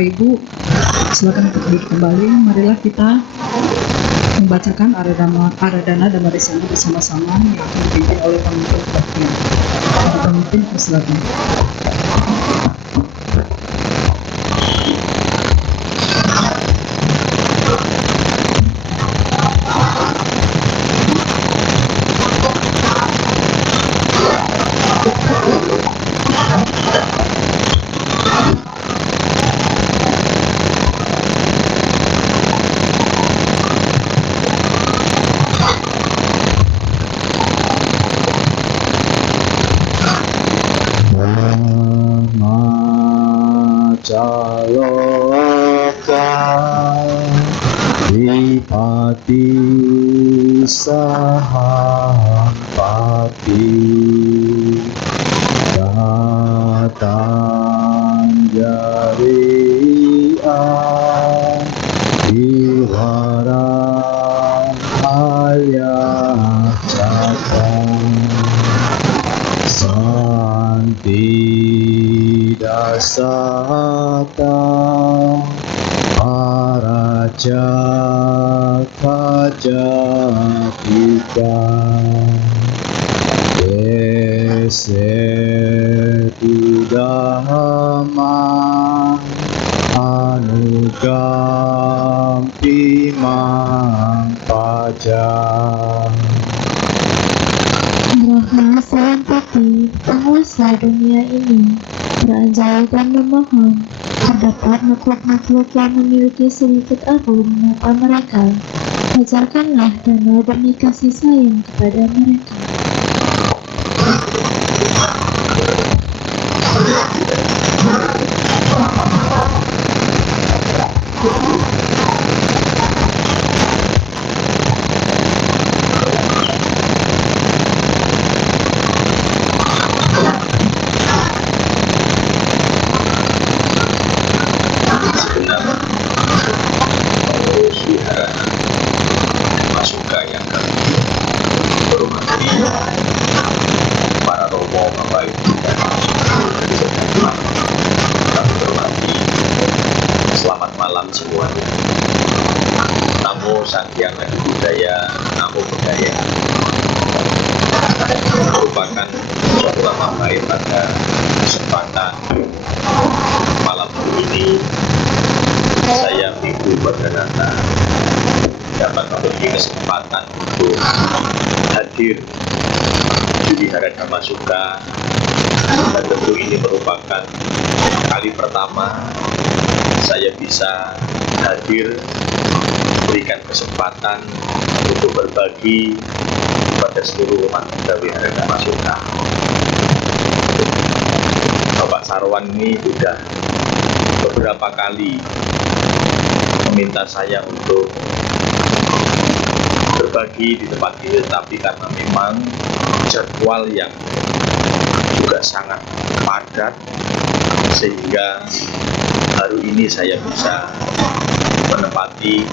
Bapak Ibu, silakan untuk duduk kembali. Marilah kita membacakan Aradana Dhammaresana bersama-sama yang akan dipimpin oleh pemimpin kebaktian. Pemimpin, silakan. Vipati Sahampati Gatanjarian Iwaran Ayacatan Santi Dasata Araja Kajatika Desetudama Anugampi Mampaja Maha Sampati, penguasa dunia ini, beranjal dan memohon, terdapat makhluk-makhluk yang memiliki sedikit agung mengapa mereka. Ajarkanlah dhamma demi kasih sayang kepada mereka. Semuanya. Namo Sang-Hyang Adi Budaya, Namo Buddhaya merupakan suatu nama baik pada kesempatan malam ini. Saya Bhikkhu Bhaganata dapat memiliki kesempatan untuk hadir di Wihara Dhammasuka, dan tentu ini merupakan kali pertama saya bisa hadir, berikan kesempatan untuk berbagi kepada seluruh umat Buddha Wihara Dhammasuka. Bapak Sarwan ini sudah beberapa kali meminta saya untuk berbagi di tempat ini, tapi karena memang jadwal yang juga sangat padat, sehingga hari ini saya bisa menepati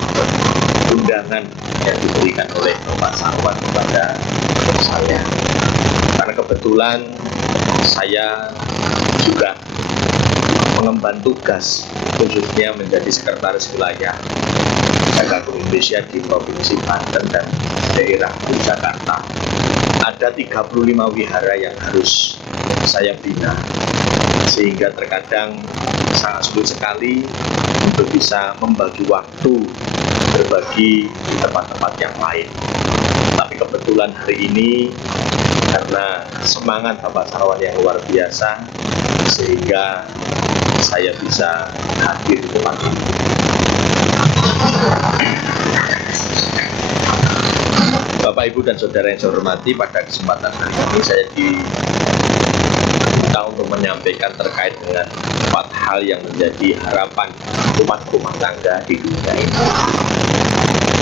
undangan yang diberikan oleh Bapak Sarwan kepada saya. Karena kebetulan saya juga mengemban tugas khususnya menjadi sekretaris wilayah Jagagung Indonesia di Provinsi Banten dan daerah Jakarta. Ada 35 wihara yang harus saya bina, sehingga terkadang sangat sulit sekali untuk bisa membagi waktu berbagi di tempat-tempat yang lain. Tapi kebetulan hari ini karena semangat Bapak Sarwan yang luar biasa, sehingga saya bisa hadir di tempat ini. Bapak, Ibu, dan Saudara yang saya hormati, pada kesempatan hari ini saya diminta untuk menyampaikan terkait dengan 4 hal yang menjadi harapan umat rumah tangga di dunia ini.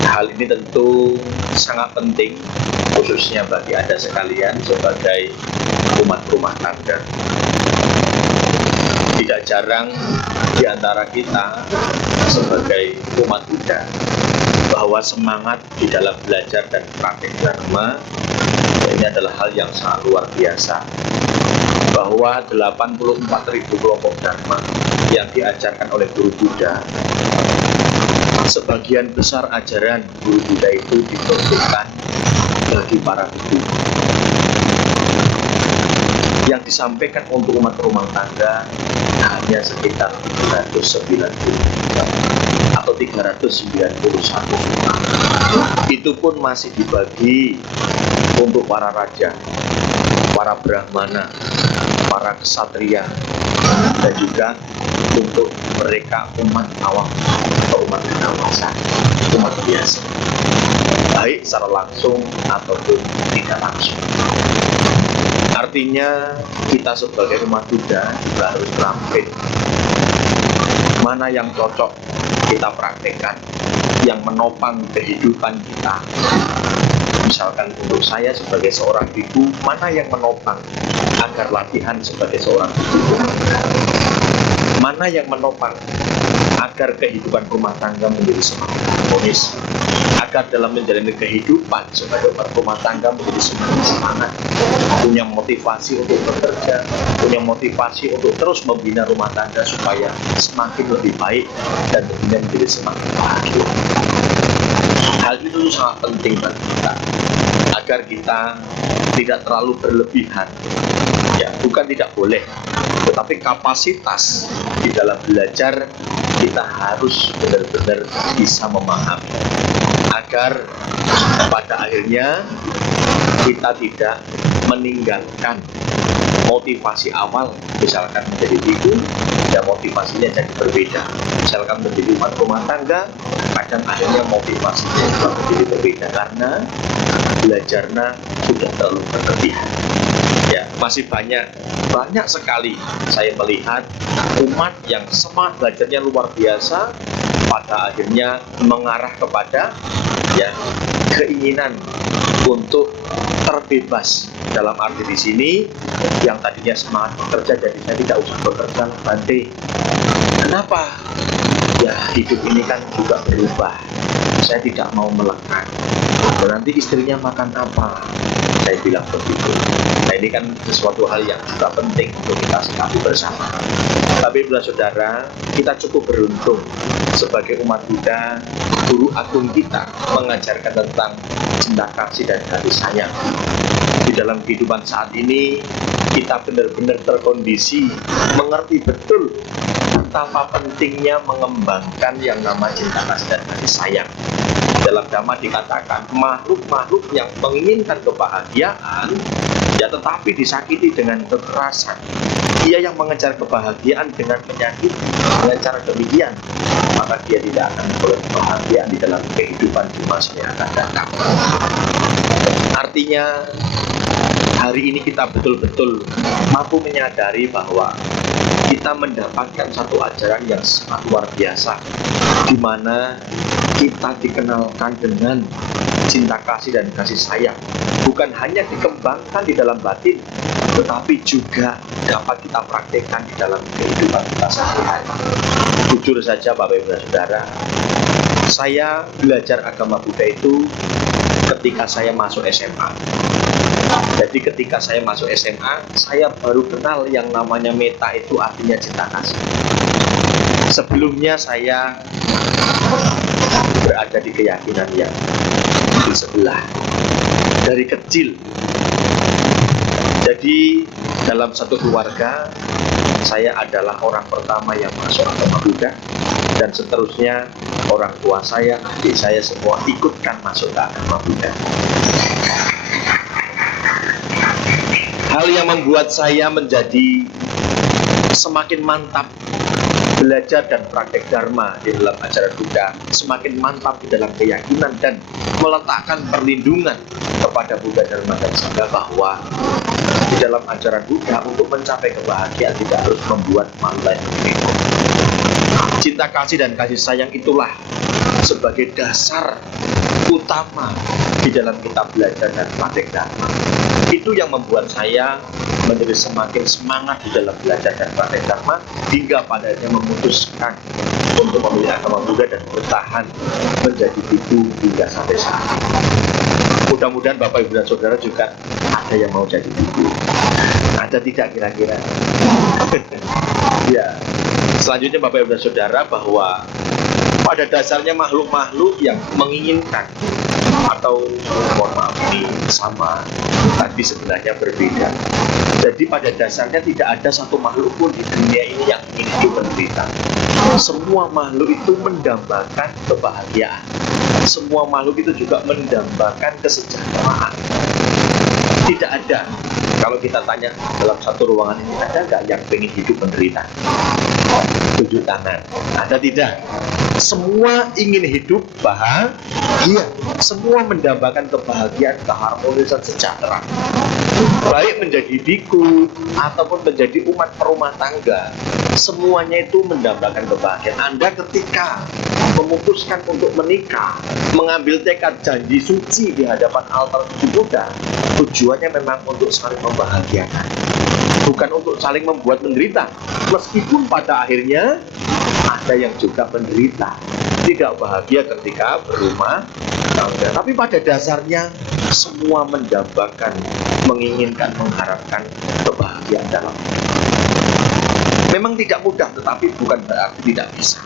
Hal ini tentu sangat penting, khususnya bagi Anda sekalian sebagai umat rumah tangga. Tidak jarang di antara kita sebagai umat Buddha bahwa semangat di dalam belajar dan praktik dharma ini adalah hal yang sangat luar biasa. bahwa 84.000 kelompok dharma yang diajarkan oleh guru Buddha, sebagian besar ajaran guru Buddha itu diperuntukkan bagi para biku. Yang disampaikan untuk umat rumah tangga hanya sekitar 390 atau 391. Itu pun masih dibagi untuk para raja, para brahmana, para ksatria, dan juga untuk mereka umat awam atau umat dewasa, umat biasa, baik secara langsung ataupun tidak langsung. Artinya kita sebagai umat Buddha juga harus terampil mana yang cocok kita praktekkan, yang menopang kehidupan kita. Misalkan untuk saya sebagai seorang biku, mana yang menopang agar latihan sebagai seorang biku, mana yang menopang agar kehidupan rumah tangga menjadi semakin harmonis, agar dalam menjalani kehidupan sebagai rumah tangga menjadi semakin semangat, punya motivasi untuk bekerja, punya motivasi untuk terus membina rumah tangga supaya semakin lebih baik dan tentunya menjadi semakin bahagia. Hal itu sangat penting bagi kita, agar kita tidak terlalu berlebihan. Ya, bukan tidak boleh, tetapi kapasitas di dalam belajar kita harus benar-benar bisa memahami, agar pada akhirnya kita tidak meninggalkan motivasi awal. Misalkan menjadi biku, ya motivasinya jadi berbeda. Misalkan menjadi umat rumah tangga, kadang akhirnya motivasinya juga menjadi berbeda karena belajarnya sudah terlalu berlebihan. Ya, masih banyak sekali saya melihat umat yang semangat belajarnya luar biasa, pada akhirnya mengarah kepada ya keinginan untuk terbebas. Dalam arti di sini, yang tadinya semangat bekerja jadi saya tidak usah bekerja Bante. Kenapa? Ya hidup ini kan juga berubah. Saya tidak mau melekat. Nanti istrinya makan apa? Saya bilang begitu. Nah ini kan sesuatu hal yang juga penting untuk kita sikapi bersama. Tapi saudara, kita cukup beruntung sebagai umat Buddha, guru agung kita mengajarkan tentang cinta kasih dan kasih sayang. Di dalam kehidupan saat ini, kita benar-benar terkondisi mengerti betul betapa pentingnya mengembangkan yang nama cinta kasih dan kasih sayang. Dalam Dhamma dikatakan makhluk-makhluk yang menginginkan kebahagiaan, ya tetapi disakiti dengan kekerasan. Dia yang mengejar kebahagiaan dengan menyakiti, dengan cara demikian, maka dia tidak akan memperoleh kebahagiaan di dalam kehidupan di masa yang akan datang. Artinya, hari ini kita betul-betul mampu menyadari bahwa kita mendapatkan satu ajaran yang sangat luar biasa, di mana kita dikenalkan dengan cinta kasih dan kasih sayang. Bukan hanya dikembangkan di dalam batin, tetapi juga dapat kita praktekkan di dalam kehidupan kita sehari-hari. Jujur saja Bapak Ibu dan Saudara, saya belajar agama Buddha itu ketika saya masuk SMA. Jadi ketika saya masuk SMA, saya baru kenal yang namanya metta itu artinya cinta kasih. Sebelumnya saya berada di keyakinan yang di sebelah dari kecil. Jadi dalam satu keluarga, saya adalah orang pertama yang masuk agama Buddha, dan seterusnya orang tua saya, adik saya semua ikutkan masuk ke agama Buddha. Hal yang membuat saya menjadi semakin mantap belajar dan praktek Dharma di dalam ajaran Buddha, semakin mantap di dalam keyakinan dan meletakkan perlindungan kepada Buddha, Dharma, dan Sangha, bahwa di dalam ajaran Buddha untuk mencapai kebahagiaan tidak harus membuat malu lain. Cinta kasih dan kasih sayang itulah sebagai dasar utama di dalam kita belajar dan praktek Dharma. Itu yang membuat saya menjadi semakin semangat di dalam belajar dan praktek Dharma, hingga pada akhirnya memutuskan untuk memilih agama Buddha dan bertahan menjadi biku hingga sampai saat ini. Mudah-mudahan Bapak Ibu dan Saudara juga ada yang mau jadi biku. Ada tidak kira-kira? Ya. Selanjutnya Bapak Ibu dan Saudara, bahwa pada dasarnya makhluk-makhluk yang menginginkan, atau mohon maaf ini sama, tapi sebenarnya berbeda. Jadi pada dasarnya tidak ada satu makhluk pun di dunia ini yang ingin hidup menderita. Semua makhluk itu mendambakan kebahagiaan. Semua makhluk itu juga mendambakan kesejahteraan. Tidak ada, kalau kita tanya dalam satu ruangan ini, ada nggak yang ingin hidup menderita? Tunjuk tangan. Ada tidak? Semua ingin hidup bahagia. Semua mendambakan kebahagiaan, keharmonisan, sejahtera. Baik menjadi biku ataupun menjadi umat perumah tangga, semuanya itu mendambakan kebahagiaan. Anda ketika memutuskan untuk menikah, mengambil tekad janji suci di hadapan altar suci Buddha, tujuannya memang untuk saling membahagiakan, bukan untuk saling membuat menderita. Meskipun pada akhirnya ada yang juga menderita, tidak bahagia ketika berumah tangga, tapi pada dasarnya semua mendambakan, menginginkan, mengharapkan kebahagiaan dalam hidup. Memang tidak mudah, tetapi bukan berarti tidak bisa.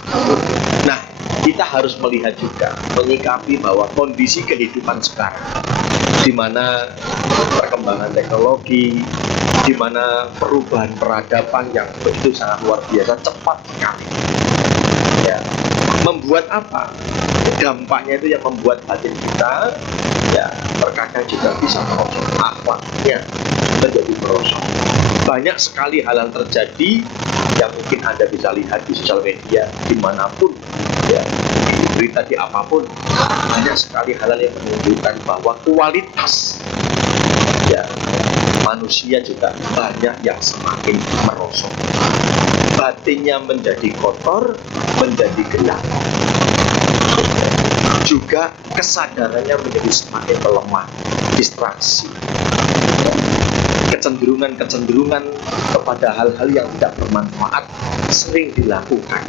Nah, kita harus melihat juga, menyikapi bahwa kondisi kehidupan sekarang, di mana perkembangan teknologi, di mana perubahan peradaban yang begitu sangat luar biasa cepat sekali, ya, membuat apa? Dampaknya itu yang membuat batin kita, ya, terkadang juga bisa merosot, akhlaknya menjadi merosot. Banyak sekali hal-hal terjadi yang mungkin Anda bisa lihat di sosial media, dimanapun, ya, berita di apapun, banyak sekali hal-hal yang menunjukkan bahwa kualitas, ya, manusia juga banyak yang semakin merosot. Batinnya menjadi kotor, menjadi gelap. Juga kesadarannya menjadi semakin melemah, distraksi. Kecenderungan-kecenderungan kepada hal-hal yang tidak bermanfaat sering dilakukan.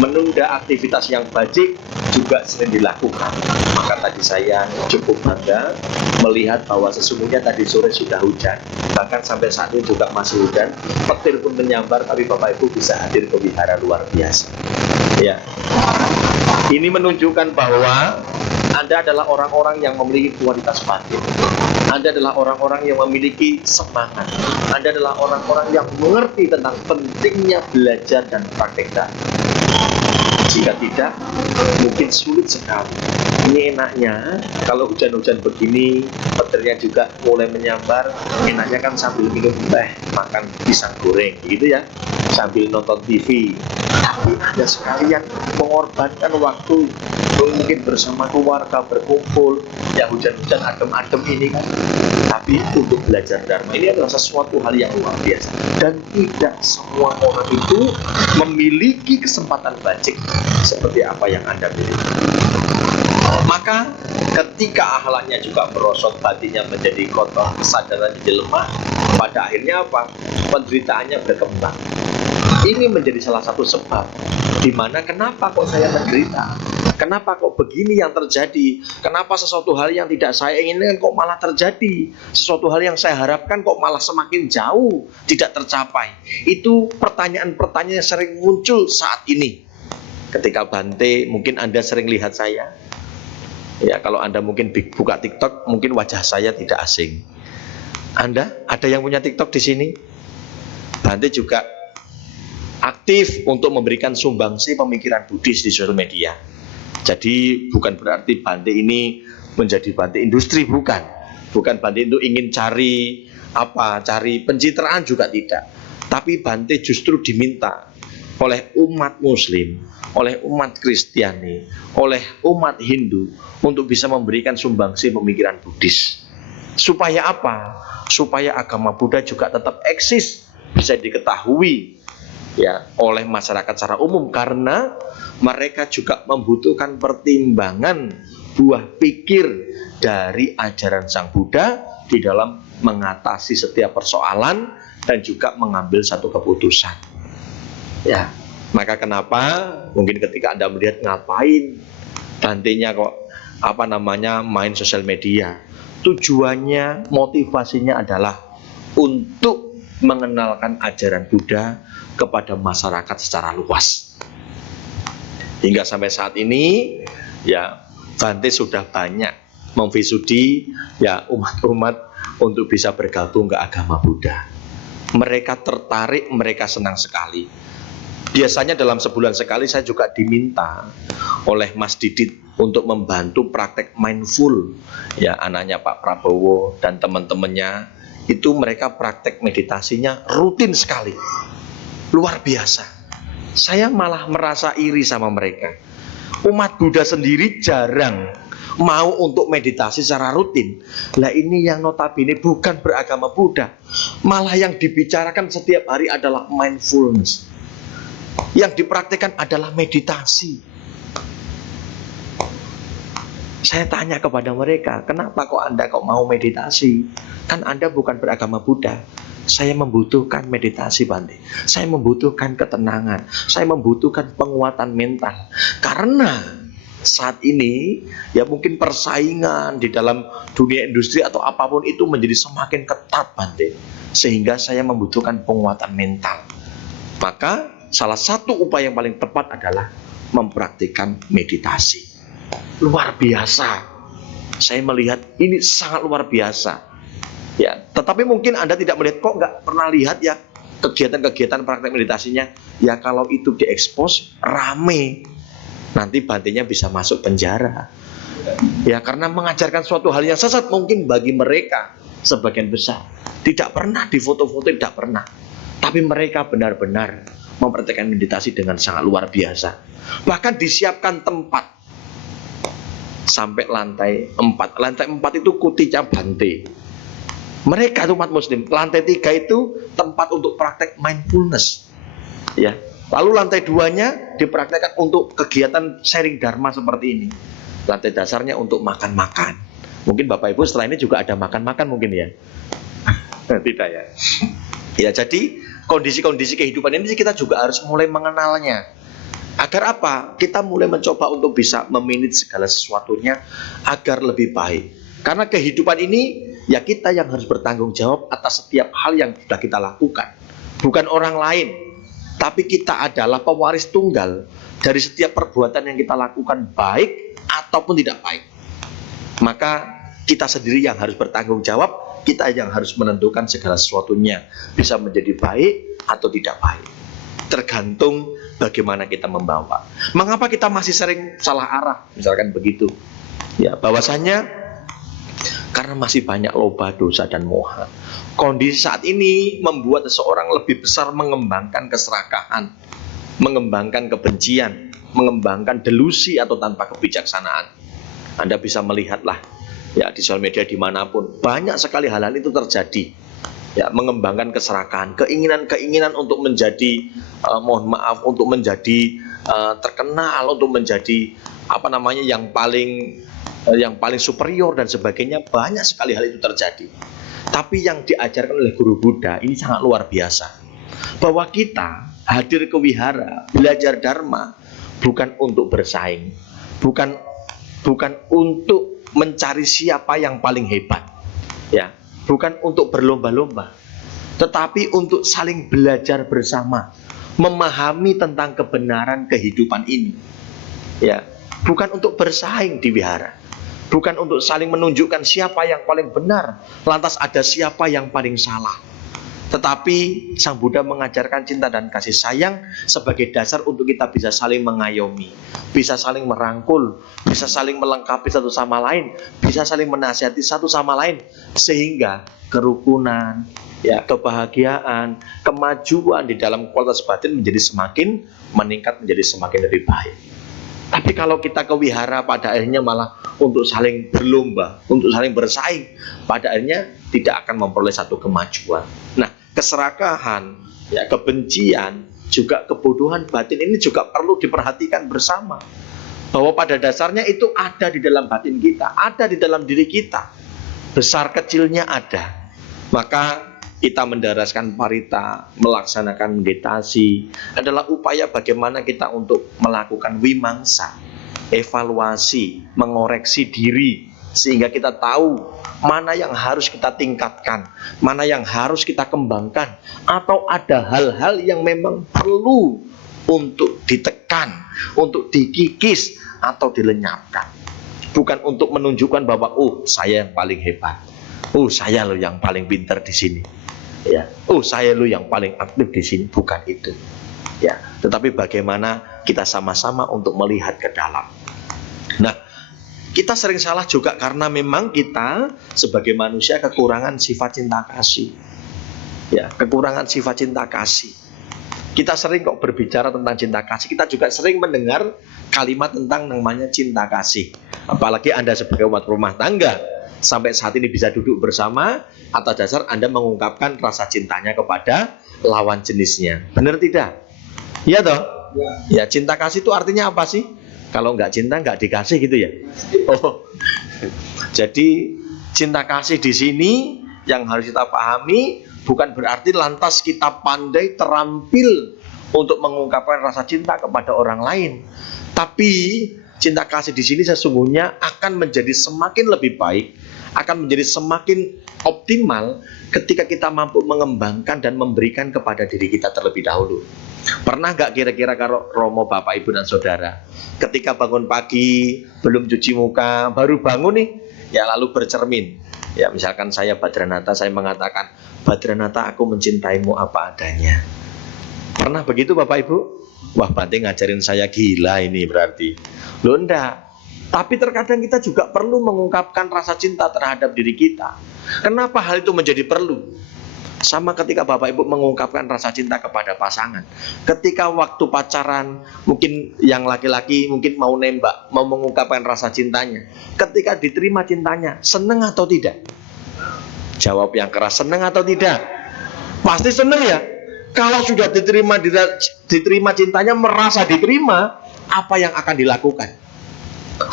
Menunda aktivitas yang baik juga sering dilakukan. Maka tadi saya cukup bangga melihat bahwa sesungguhnya tadi sore sudah hujan, bahkan sampai saat ini juga masih hujan. Petir pun menyambar, tapi Bapak Ibu bisa hadir ke wihara luar biasa. Ya, ini menunjukkan bahwa Anda adalah orang-orang yang memiliki kualitas batin. Anda adalah orang-orang yang memiliki semangat. Anda adalah orang-orang yang mengerti tentang pentingnya belajar dan praktek dhamma. Jika tidak, mungkin sulit sekali. Ini enaknya kalau hujan-hujan begini, petirnya juga mulai menyambar, enaknya kan sambil minum teh, makan pisang goreng, gitu ya, sambil nonton TV. Tapi ada sekalian mengorbankan waktu, mungkin bersama keluarga berkumpul, yang hujan-hujan adem-adem ini kan. Tapi untuk belajar dharma ini adalah sesuatu hal yang luar biasa, dan tidak semua orang itu memiliki kesempatan bajik seperti apa yang Anda miliki. Maka ketika akhlaknya juga merosot, batinnya menjadi kotor, kesadarannya jadi lemah, pada akhirnya apa? Penderitaannya berkembang. Ini menjadi salah satu sebab di mana kenapa kok saya menderita, kenapa kok begini yang terjadi, kenapa sesuatu hal yang tidak saya inginkan kok malah terjadi, sesuatu hal yang saya harapkan kok malah semakin jauh tidak tercapai. Itu pertanyaan-pertanyaan yang sering muncul saat ini. Ketika Bante, mungkin Anda sering lihat saya, ya, kalau Anda mungkin buka TikTok, mungkin wajah saya tidak asing. Anda ada yang punya TikTok di sini? Bante juga aktif untuk memberikan sumbangsi pemikiran Buddhis di sosial media. Jadi bukan berarti Bante ini menjadi Bante industri, bukan. Bukan Bante itu ingin cari pencitraan, juga tidak. Tapi Bante justru diminta oleh umat Muslim, oleh umat Kristiani, oleh umat Hindu untuk bisa memberikan sumbangsi pemikiran Buddhis. Supaya apa? Supaya agama Buddha juga tetap eksis, bisa diketahui, ya, oleh masyarakat secara umum, karena mereka juga membutuhkan pertimbangan buah pikir dari ajaran Sang Buddha di dalam mengatasi setiap persoalan dan juga mengambil satu keputusan. Ya, maka kenapa mungkin ketika Anda melihat ngapain Bantenya kok main sosial media. Tujuannya, motivasinya adalah untuk mengenalkan ajaran Buddha kepada masyarakat secara luas. Hingga sampai saat ini, ya Bante sudah banyak memvisudi ya umat-umat untuk bisa bergabung ke agama Buddha. Mereka tertarik, mereka senang sekali. Biasanya dalam sebulan sekali saya juga diminta oleh Mas Didit untuk membantu praktek mindful. Ya, anaknya Pak Prabowo dan teman-temannya itu mereka praktek meditasinya rutin sekali. Luar biasa. Saya malah merasa iri sama mereka. Umat Buddha sendiri jarang mau untuk meditasi secara rutin. Lah ini yang notabene bukan beragama Buddha, malah yang dibicarakan setiap hari adalah mindfulness. Yang dipraktikkan adalah meditasi. Saya tanya kepada mereka, kenapa kok Anda mau meditasi? Kan Anda bukan beragama Buddha. Saya membutuhkan meditasi, Bante. Saya membutuhkan ketenangan. Saya membutuhkan penguatan mental. Karena saat ini ya mungkin persaingan di dalam dunia industri atau apapun itu menjadi semakin ketat, Bante. Sehingga saya membutuhkan penguatan mental. Maka salah satu upaya yang paling tepat adalah mempraktikkan meditasi. Luar biasa. Saya melihat ini sangat luar biasa. Ya, tetapi mungkin Anda tidak melihat, kok nggak pernah lihat ya kegiatan-kegiatan praktek meditasinya. Ya kalau itu diekspos rame, nanti Bantenya bisa masuk penjara. Ya karena mengajarkan suatu hal yang sesat mungkin bagi mereka sebagian besar. Tidak pernah difoto-foto, tidak pernah. Tapi mereka benar-benar mempraktekkan meditasi dengan sangat luar biasa. Bahkan disiapkan tempat sampai lantai 4. Lantai 4 itu kutinya Bante. Mereka itu umat muslim. Lantai 3 itu tempat untuk praktek mindfulness. Ya. Lalu lantai 2-nya dipraktekkan untuk kegiatan sharing dharma seperti ini. Lantai dasarnya untuk makan-makan. Mungkin Bapak Ibu setelah ini juga ada makan-makan mungkin ya. Tidak ya. Ya, jadi kondisi-kondisi kehidupan ini kita juga harus mulai mengenalnya. Agar apa? Kita mulai mencoba untuk bisa memanage segala sesuatunya agar lebih baik. Karena kehidupan ini ya kita yang harus bertanggung jawab atas setiap hal yang sudah kita lakukan. Bukan orang lain, tapi kita adalah pewaris tunggal dari setiap perbuatan yang kita lakukan, baik ataupun tidak baik. Maka kita sendiri yang harus bertanggung jawab, kita yang harus menentukan segala sesuatunya bisa menjadi baik atau tidak baik. Tergantung bagaimana kita membawa. Mengapa kita masih sering salah arah, misalkan begitu. Ya, bahwasanya karena masih banyak loba, dosa, dan moha. Kondisi saat ini membuat seseorang lebih besar mengembangkan keserakahan, mengembangkan kebencian, mengembangkan delusi atau tanpa kebijaksanaan. Anda bisa melihatlah ya di sosial media dimanapun banyak sekali hal-hal itu terjadi. Ya, mengembangkan keserakahan, keinginan-keinginan untuk menjadi untuk menjadi terkenal, untuk menjadi yang paling superior dan sebagainya. Banyak sekali hal itu terjadi. Tapi yang diajarkan oleh guru Buddha ini sangat luar biasa. Bahwa kita hadir ke wihara, belajar dharma bukan untuk bersaing, bukan untuk mencari siapa yang paling hebat. Ya, bukan untuk berlomba-lomba, tetapi untuk saling belajar bersama, memahami tentang kebenaran kehidupan ini. Ya, bukan untuk bersaing di wihara, bukan untuk saling menunjukkan siapa yang paling benar, lantas ada siapa yang paling salah. Tetapi Sang Buddha mengajarkan cinta dan kasih sayang sebagai dasar untuk kita bisa saling mengayomi, bisa saling merangkul, bisa saling melengkapi satu sama lain, bisa saling menasihati satu sama lain, sehingga kerukunan, ya, kebahagiaan, kemajuan di dalam kualitas batin menjadi semakin meningkat, menjadi semakin lebih baik. Tapi kalau kita ke wihara pada akhirnya malah untuk saling berlomba, untuk saling bersaing, pada akhirnya tidak akan memperoleh satu kemajuan. Nah, keserakahan, ya, kebencian, juga kebodohan batin ini juga perlu diperhatikan bersama. Bahwa pada dasarnya itu ada di dalam batin kita, ada di dalam diri kita. Besar kecilnya ada. Maka kita mendaraskan parita, melaksanakan meditasi adalah upaya bagaimana kita untuk melakukan wimangsa. evaluasi, mengoreksi diri, sehingga kita tahu mana yang harus kita tingkatkan, mana yang harus kita kembangkan, atau ada hal-hal yang memang perlu untuk ditekan, untuk dikikis atau dilenyapkan. Bukan untuk menunjukkan bahwa saya yang paling hebat, saya loh yang paling pintar di sini, ya, saya loh yang paling aktif di sini. Bukan itu, ya. Tetapi bagaimana kita sama-sama untuk melihat ke dalam. Nah, kita sering salah juga karena memang kita sebagai manusia kekurangan sifat cinta kasih. Ya, kekurangan sifat cinta kasih. Kita sering kok berbicara tentang cinta kasih. Kita juga sering mendengar kalimat tentang namanya cinta kasih. Apalagi Anda sebagai umat rumah tangga sampai saat ini bisa duduk bersama atas dasar Anda mengungkapkan rasa cintanya kepada lawan jenisnya. Benar tidak? Iya toh? Ya, cinta kasih itu artinya apa sih? Kalau nggak cinta nggak dikasih gitu ya. Jadi cinta kasih di sini yang harus kita pahami bukan berarti lantas kita pandai terampil untuk mengungkapkan rasa cinta kepada orang lain. Tapi cinta kasih di sini sesungguhnya akan menjadi semakin lebih baik, akan menjadi semakin optimal ketika kita mampu mengembangkan dan memberikan kepada diri kita terlebih dahulu. Pernah nggak kira-kira kalau Romo, Bapak, Ibu, dan Saudara ketika bangun pagi, belum cuci muka, baru bangun nih, ya lalu bercermin. Ya misalkan saya Badranata, saya mengatakan, Badranata, aku mencintaimu apa adanya. Pernah begitu Bapak Ibu? Wah, berarti ngajarin saya gila ini berarti. Loh enggak. Tapi terkadang kita juga perlu mengungkapkan rasa cinta terhadap diri kita. Kenapa hal itu menjadi perlu? Sama ketika Bapak Ibu mengungkapkan rasa cinta kepada pasangan. Ketika waktu pacaran, mungkin yang laki-laki mungkin mau nembak, mau mengungkapkan rasa cintanya. Ketika diterima cintanya, seneng atau tidak? Jawab yang keras, seneng atau tidak? Pasti seneng ya. Kalau sudah diterima cintanya, merasa diterima, apa yang akan dilakukan?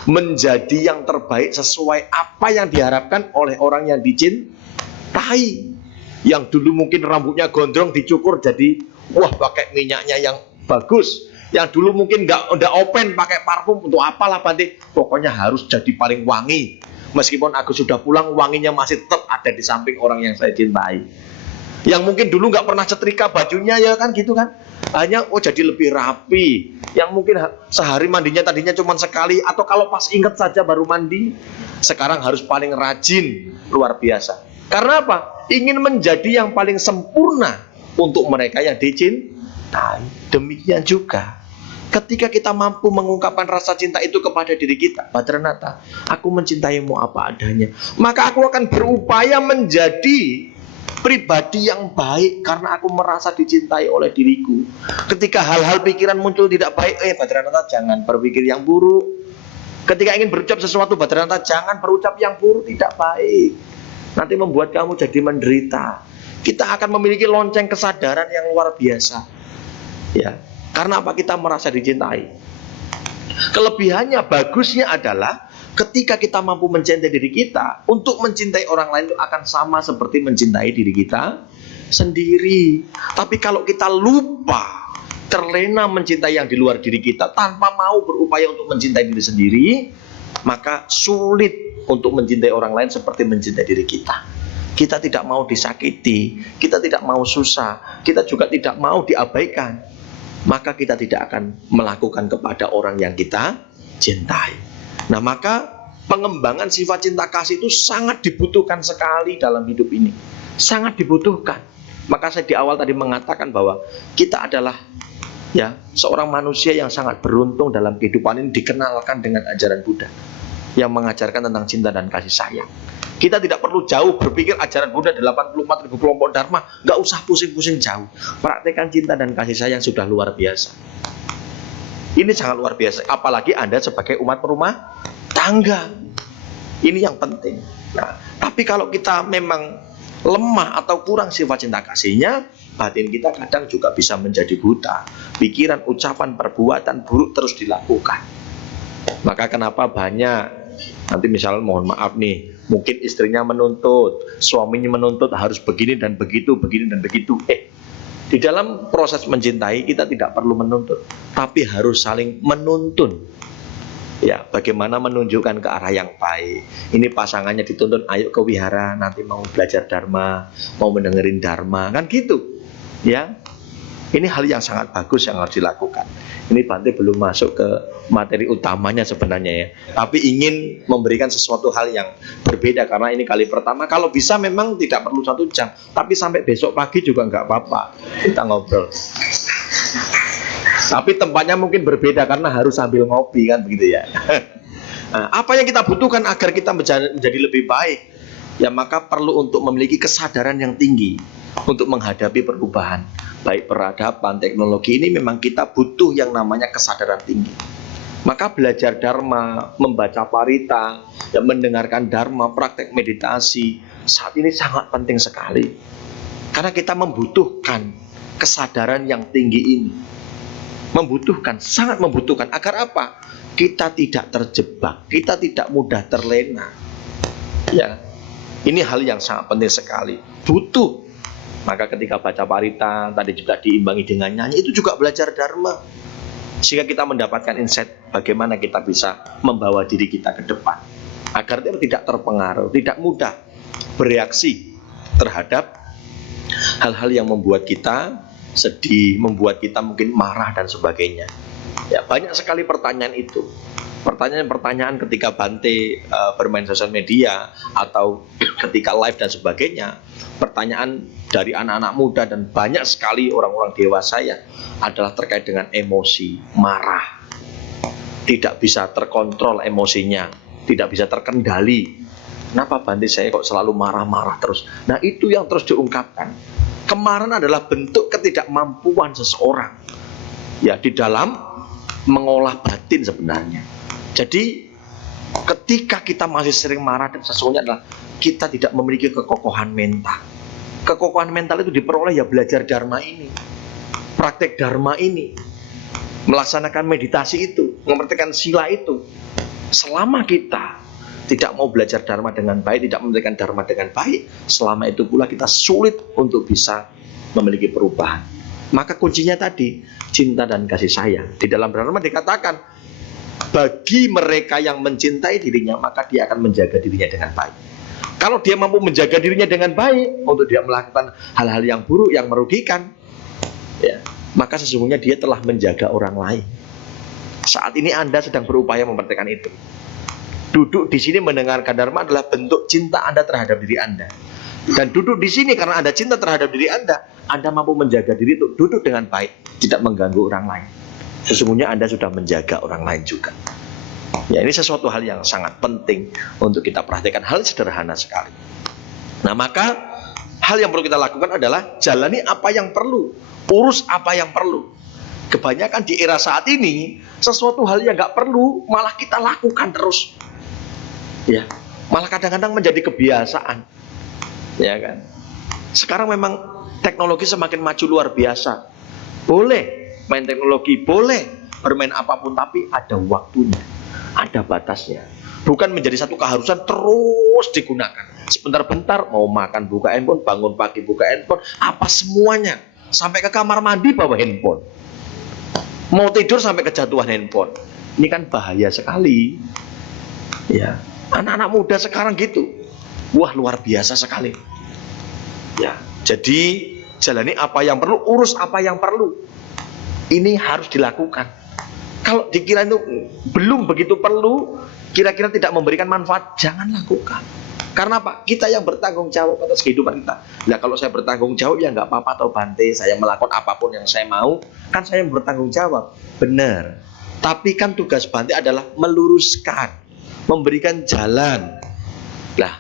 Menjadi yang terbaik sesuai apa yang diharapkan oleh orang yang dicintai. Yang dulu mungkin rambutnya gondrong dicukur jadi pakai minyaknya yang bagus. Yang dulu mungkin udah open pakai parfum untuk apalah Bante. Pokoknya harus jadi paling wangi. Meskipun aku sudah pulang, wanginya masih tetap ada di samping orang yang saya cintai. Yang mungkin dulu nggak pernah setrika bajunya ya kan gitu kan. Hanya jadi lebih rapi. Yang mungkin sehari mandinya tadinya cuma sekali, atau kalau pas ingat saja baru mandi. Sekarang harus paling rajin, luar biasa. Karena apa? Ingin menjadi yang paling sempurna untuk mereka yang dicintai. Demikian juga ketika kita mampu mengungkapkan rasa cinta itu kepada diri kita, Badranata, aku mencintaimu apa adanya, maka aku akan berupaya menjadi pribadi yang baik karena aku merasa dicintai oleh diriku. Ketika hal-hal pikiran muncul tidak baik, Badranata, jangan berpikir yang buruk. Ketika ingin berucap sesuatu, Badranata, jangan berucap yang buruk, tidak baik. Nanti membuat kamu jadi menderita. Kita akan memiliki lonceng kesadaran yang luar biasa. Ya, karena apa? Kita merasa dicintai. Kelebihannya, bagusnya adalah ketika kita mampu mencintai diri kita, untuk mencintai orang lain itu akan sama seperti mencintai diri kita sendiri. Tapi kalau kita lupa, terlena mencintai yang di luar diri kita tanpa mau berupaya untuk mencintai diri sendiri, maka sulit untuk mencintai orang lain seperti mencintai diri kita. Kita tidak mau disakiti, kita tidak mau susah, kita juga tidak mau diabaikan. Maka kita tidak akan melakukan kepada orang yang kita cintai. Nah, maka pengembangan sifat cinta kasih itu sangat dibutuhkan sekali dalam hidup ini. Sangat dibutuhkan. Maka saya di awal tadi mengatakan bahwa kita adalah seorang manusia yang sangat beruntung dalam kehidupan ini dikenalkan dengan ajaran Buddha yang mengajarkan tentang cinta dan kasih sayang. Kita tidak perlu jauh berpikir ajaran Buddha 84.000 kelompok Dharma, nggak usah pusing-pusing jauh. Praktekkan cinta dan kasih sayang sudah luar biasa. Ini sangat luar biasa, apalagi Anda sebagai umat rumah tangga. Ini yang penting. Nah, tapi kalau kita memang lemah atau kurang sifat cinta kasihnya, batin kita kadang juga bisa menjadi buta. Pikiran, ucapan, perbuatan buruk terus dilakukan. Maka kenapa banyak, nanti misalnya mohon maaf nih, mungkin istrinya menuntut, suaminya menuntut harus begini dan begitu, begini dan begitu. Di dalam proses mencintai kita tidak perlu menuntut, tapi harus saling menuntun. Ya, bagaimana menunjukkan ke arah yang baik. Ini pasangannya dituntun, ayo ke wihara, nanti mau belajar dharma, mau mendengerin dharma, kan gitu. Ya, ini hal yang sangat bagus yang harus dilakukan. Ini Bante belum masuk ke materi utamanya sebenarnya ya, tapi ingin memberikan sesuatu hal yang berbeda karena ini kali pertama. Kalau bisa memang tidak perlu 1 jam, tapi sampai besok pagi juga nggak apa-apa kita ngobrol. Tapi tempatnya mungkin berbeda karena harus sambil ngopi kan begitu ya. Nah, apa yang kita butuhkan agar kita menjadi lebih baik? Ya maka perlu untuk memiliki kesadaran yang tinggi untuk menghadapi perubahan. Baik peradaban, teknologi ini memang kita butuh yang namanya kesadaran tinggi. Maka belajar dharma, membaca parita, ya, mendengarkan dharma, praktek meditasi saat ini sangat penting sekali. Karena kita membutuhkan kesadaran yang tinggi ini. Membutuhkan, sangat membutuhkan. Agar apa? Kita tidak terjebak, kita tidak mudah terlena. Ya, ini hal yang sangat penting sekali. Butuh. Maka ketika baca parita, tadi juga diimbangi dengan nyanyi, itu juga belajar dharma. Sehingga kita mendapatkan insight bagaimana kita bisa membawa diri kita ke depan. Agar kita tidak terpengaruh, tidak mudah bereaksi terhadap hal-hal yang membuat kita sedih, membuat kita mungkin marah dan sebagainya. Ya, banyak sekali pertanyaan itu. Pertanyaan-pertanyaan ketika Bante bermain sosial media atau ketika live dan sebagainya. Pertanyaan dari anak-anak muda dan banyak sekali orang-orang dewasa ya adalah terkait dengan emosi, marah. Tidak bisa terkontrol emosinya, tidak bisa terkendali. Kenapa Bante saya kok selalu marah-marah terus? Nah, itu yang terus diungkapkan. Kemarahan adalah bentuk ketidakmampuan seseorang ya di dalam mengolah batin sebenarnya. Jadi ketika kita masih sering marah dan sesungguhnya adalah kita tidak memiliki kekokohan mental. Kekokohan mental itu diperoleh ya belajar dharma ini, praktek dharma ini, melaksanakan meditasi itu, memperhatikan sila itu. Selama kita tidak mau belajar dharma dengan baik, tidak memberikan dharma dengan baik, selama itu pula kita sulit untuk bisa memiliki perubahan. Maka kuncinya tadi, cinta dan kasih sayang. Di dalam dharma dikatakan, bagi mereka yang mencintai dirinya, maka dia akan menjaga dirinya dengan baik. Kalau dia mampu menjaga dirinya dengan baik, untuk dia melakukan hal-hal yang buruk, yang merugikan, ya, maka sesungguhnya dia telah menjaga orang lain. Saat ini Anda sedang berupaya memperhatikan itu. Duduk di sini mendengarkan dharma adalah bentuk cinta Anda terhadap diri Anda. Dan duduk di sini karena Anda cinta terhadap diri Anda mampu menjaga diri untuk duduk dengan baik, tidak mengganggu orang lain. Sesungguhnya Anda sudah menjaga orang lain juga. Ya, ini sesuatu hal yang sangat penting untuk kita perhatikan, hal sederhana sekali. Nah, maka hal yang perlu kita lakukan adalah jalani apa yang perlu, urus apa yang perlu. Kebanyakan di era saat ini, sesuatu hal yang nggak perlu malah kita lakukan terus. Ya, malah kadang-kadang menjadi kebiasaan. Ya kan? Sekarang memang teknologi semakin maju luar biasa. Boleh main teknologi, boleh bermain apapun, tapi ada waktunya, ada batasnya. Bukan menjadi satu keharusan terus digunakan. Sebentar-bentar mau makan buka handphone, bangun pagi buka handphone, apa semuanya. Sampai ke kamar mandi bawa handphone. Mau tidur sampai kejatuhan handphone. Ini kan bahaya sekali. Ya, anak-anak muda sekarang gitu. Wah, luar biasa sekali. Ya, jadi jalani apa yang perlu, urus apa yang perlu. Ini harus dilakukan. Kalau dikira itu belum begitu perlu, kira-kira tidak memberikan manfaat, jangan lakukan. Karena apa? Kita yang bertanggung jawab atas kehidupan kita. Nah, kalau saya bertanggung jawab ya nggak apa-apa atau Bante, saya melakukan apapun yang saya mau, kan saya yang bertanggung jawab. Benar. Tapi kan tugas Bante adalah meluruskan, memberikan jalan. Lah,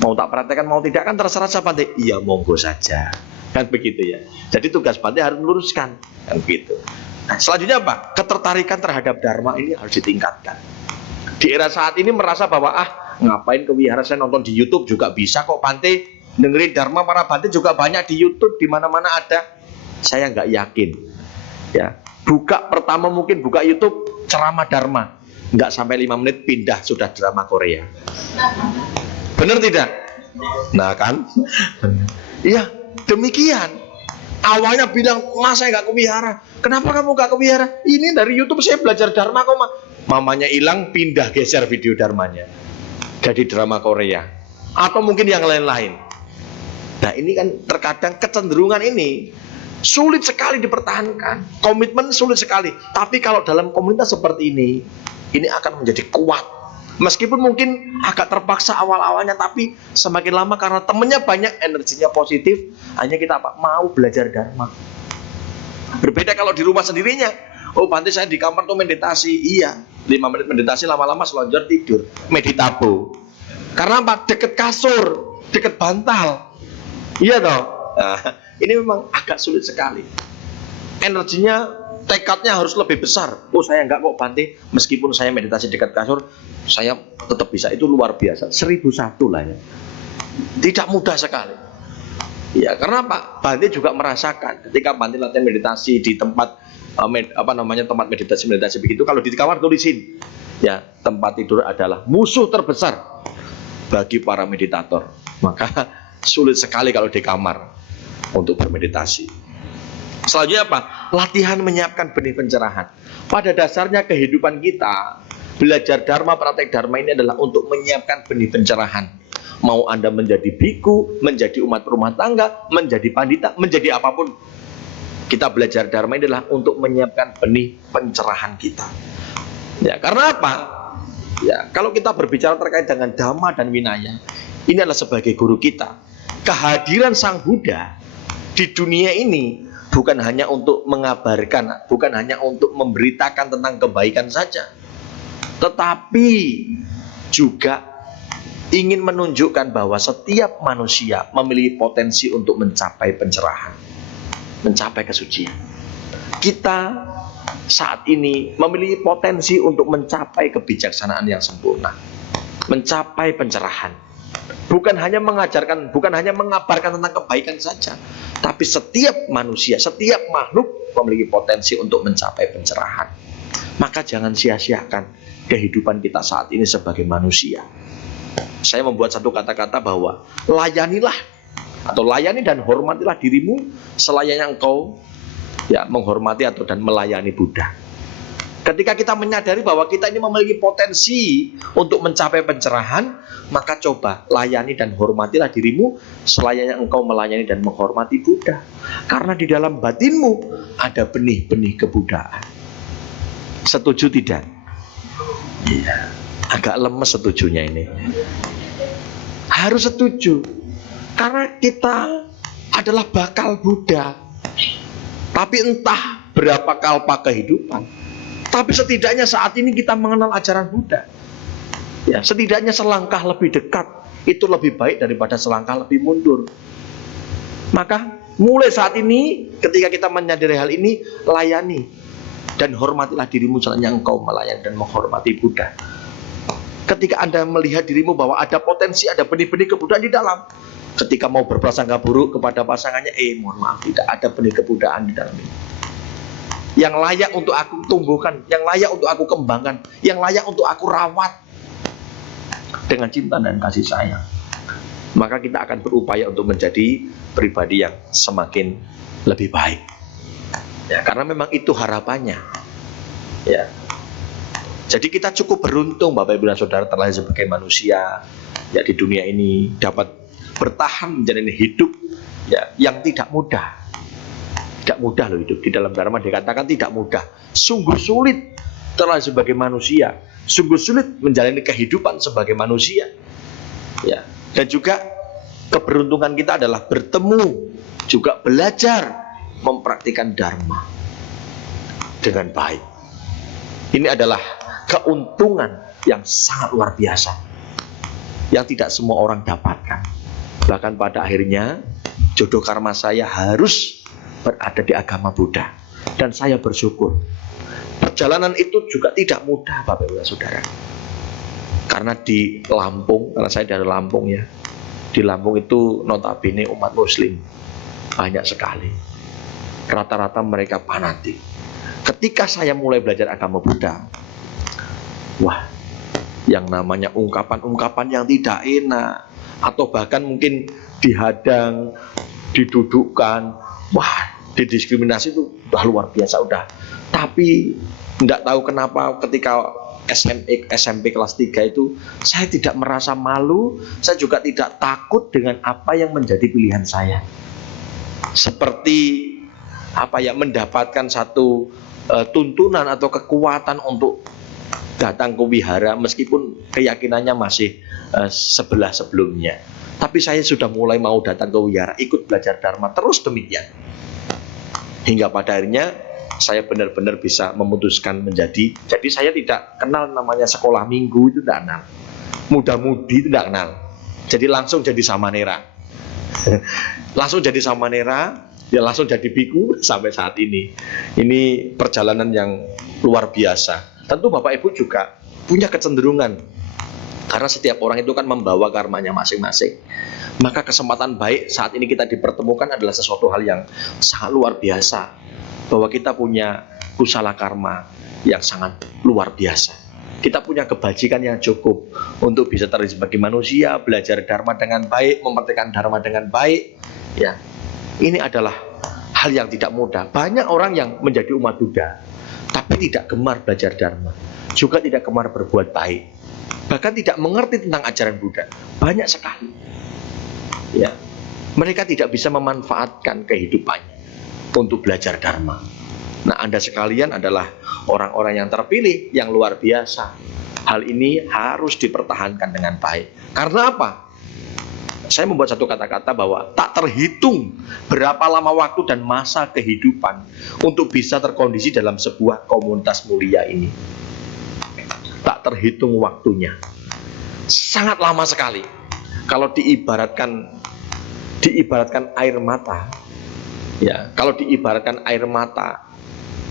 mau tak perhatikan mau tidak kan terserah siapa Bante. Iya, monggo saja. Kan begitu ya. Jadi tugas Bante harus meluruskan, kan begitu. Nah, selanjutnya apa? Ketertarikan terhadap dharma ini harus ditingkatkan. Di era saat ini merasa bahwa ngapain ke wihara, saya nonton di YouTube juga bisa kok Bante, dengerin dharma para Bante juga banyak di YouTube, di mana-mana ada. Saya nggak yakin. Ya, buka pertama mungkin buka YouTube ceramah dharma, nggak sampai 5 menit pindah sudah drama Korea. Benar tidak? Nah kan? Iya, demikian. Awalnya bilang, mas saya nggak ke wihara. Kenapa kamu nggak ke wihara? Ini dari YouTube saya belajar dharma kok, mas. mamanya hilang, pindah geser video dharmanya jadi drama Korea atau mungkin yang lain-lain. Nah ini kan terkadang kecenderungan ini sulit sekali dipertahankan, komitmen sulit sekali. Tapi kalau dalam komunitas seperti ini akan menjadi kuat. Meskipun mungkin agak terpaksa awal-awalnya, tapi semakin lama karena temennya banyak, energinya positif, hanya kita mau belajar dharma. Berbeda kalau di rumah sendirinya. Oh Bante, saya di kamar tuh meditasi. Iya, 5 menit meditasi, lama-lama selonjor tidur, meditabo. Karena apa? Deket kasur, deket bantal. Iya toh. Nah, ini memang agak sulit sekali. Energinya, tekadnya harus lebih besar. Oh saya enggak kok Bante, meskipun saya meditasi dekat kasur, saya tetap bisa. Itu luar biasa. 1001 lah ya. Tidak mudah sekali. Ya karena apa? Bante juga merasakan ketika Bante latihan meditasi di tempat tempat meditasi begitu. Kalau di kamar tulisin, ya tempat tidur adalah musuh terbesar bagi para meditator. Maka sulit sekali kalau di kamar untuk bermeditasi. Selanjutnya apa? Latihan menyiapkan benih pencerahan. Pada dasarnya kehidupan kita, belajar dharma, praktek dharma ini adalah untuk menyiapkan benih pencerahan. Mau Anda menjadi biku, menjadi umat rumah tangga, menjadi pandita, menjadi apapun, kita belajar dharma ini adalah untuk menyiapkan benih pencerahan kita. Ya, karena apa? Ya, kalau kita berbicara terkait dengan dhamma dan vinaya, ini adalah sebagai guru kita. Kehadiran Sang Buddha di dunia ini bukan hanya untuk mengabarkan, bukan hanya untuk memberitakan tentang kebaikan saja, tetapi juga ingin menunjukkan bahwa setiap manusia memiliki potensi untuk mencapai pencerahan, mencapai kesucian. Kita saat ini memiliki potensi untuk mencapai kebijaksanaan yang sempurna, mencapai pencerahan. Bukan hanya mengajarkan, bukan hanya mengabarkan tentang kebaikan saja, tapi setiap manusia, setiap makhluk memiliki potensi untuk mencapai pencerahan. Maka jangan sia-siakan kehidupan kita saat ini sebagai manusia. Saya membuat satu kata-kata bahwa layanilah atau layani dan hormatilah dirimu selayaknya engkau menghormati atau dan melayani Buddha. Ketika kita menyadari bahwa kita ini memiliki potensi untuk mencapai pencerahan, maka coba layani dan hormatilah dirimu selayaknya engkau melayani dan menghormati Buddha. Karena di dalam batinmu ada benih-benih kebudaan. Setuju tidak? Iya. Agak lemes setujunya ini. Harus setuju. Karena kita adalah bakal Buddha. Tapi entah berapa kalpa kehidupan, tapi setidaknya saat ini kita mengenal ajaran Buddha. Ya, setidaknya selangkah lebih dekat itu lebih baik daripada selangkah lebih mundur. Maka mulai saat ini ketika kita menyadari hal ini, layani dan hormatilah dirimu selayaknya engkau melayani dan menghormati Buddha. Ketika Anda melihat dirimu bahwa ada potensi, ada benih-benih kebudayaan di dalam, ketika mau berprasangka buruk kepada pasangannya, mohon maaf, tidak ada benih kebudayaan di dalam ini yang layak untuk aku tumbuhkan, yang layak untuk aku kembangkan, yang layak untuk aku rawat dengan cinta dan kasih sayang. Maka kita akan berupaya untuk menjadi pribadi yang semakin lebih baik. Ya, karena memang itu harapannya. Ya. Jadi kita cukup beruntung Bapak Ibu dan Saudara terlahir sebagai manusia ya di dunia ini, dapat bertahan menjalani hidup ya yang tidak mudah. Tidak mudah loh hidup. Di dalam dharma dikatakan tidak mudah. Sungguh sulit terlahir sebagai manusia. Sungguh sulit menjalani kehidupan sebagai manusia. Ya. Dan juga keberuntungan kita adalah bertemu, juga belajar mempraktikkan dharma dengan baik. Ini adalah keuntungan yang sangat luar biasa yang tidak semua orang dapatkan. Bahkan pada akhirnya jodoh karma saya harus berada di agama Buddha, dan saya bersyukur. Perjalanan itu juga tidak mudah Bapak Ibu dan Saudara. Karena di Lampung, karena saya dari Lampung ya, di Lampung itu notabene umat Muslim banyak sekali. Rata-rata mereka fanatik. Ketika saya mulai belajar agama Buddha, wah, yang namanya ungkapan-ungkapan yang tidak enak, atau bahkan mungkin dihadang, didudukkan, wah, didiskriminasi itu udah luar biasa udah. Tapi tidak tahu kenapa ketika SMP kelas 3 itu saya tidak merasa malu, saya juga tidak takut dengan apa yang menjadi pilihan saya. Seperti mendapatkan satu tuntunan atau kekuatan untuk datang ke wihara meskipun keyakinannya masih sebelah sebelumnya. Tapi saya sudah mulai mau datang ke wihara, ikut belajar Dharma terus demikian. Hingga pada akhirnya saya benar-benar bisa memutuskan jadi saya tidak kenal namanya sekolah minggu, itu tidak kenal. Muda-mudi itu tidak kenal. Jadi langsung jadi samanera. Langsung jadi samanera, ya langsung jadi biku sampai saat ini. Ini perjalanan yang luar biasa. Tentu Bapak Ibu juga punya kecenderungan, karena setiap orang itu kan membawa karmanya masing-masing. Maka kesempatan baik saat ini kita dipertemukan adalah sesuatu hal yang sangat luar biasa, bahwa kita punya kusala karma yang sangat luar biasa. Kita punya kebajikan yang cukup untuk bisa terjadi sebagai manusia, belajar Dharma dengan baik, memerhatikan Dharma dengan baik. Ya, ini adalah hal yang tidak mudah. Banyak orang yang menjadi umat Buddha tapi tidak gemar belajar Dharma, juga tidak gemar berbuat baik, bahkan tidak mengerti tentang ajaran Buddha. Banyak sekali. Ya, mereka tidak bisa memanfaatkan kehidupannya untuk belajar Dharma. Nah, Anda sekalian adalah orang-orang yang terpilih yang luar biasa. Hal ini harus dipertahankan dengan baik. Karena apa? Saya membuat satu kata-kata bahwa tak terhitung berapa lama waktu dan masa kehidupan untuk bisa terkondisi dalam sebuah komunitas mulia ini. Tak terhitung waktunya. Sangat lama sekali. Kalau diibaratkan air mata, ya, kalau diibaratkan air mata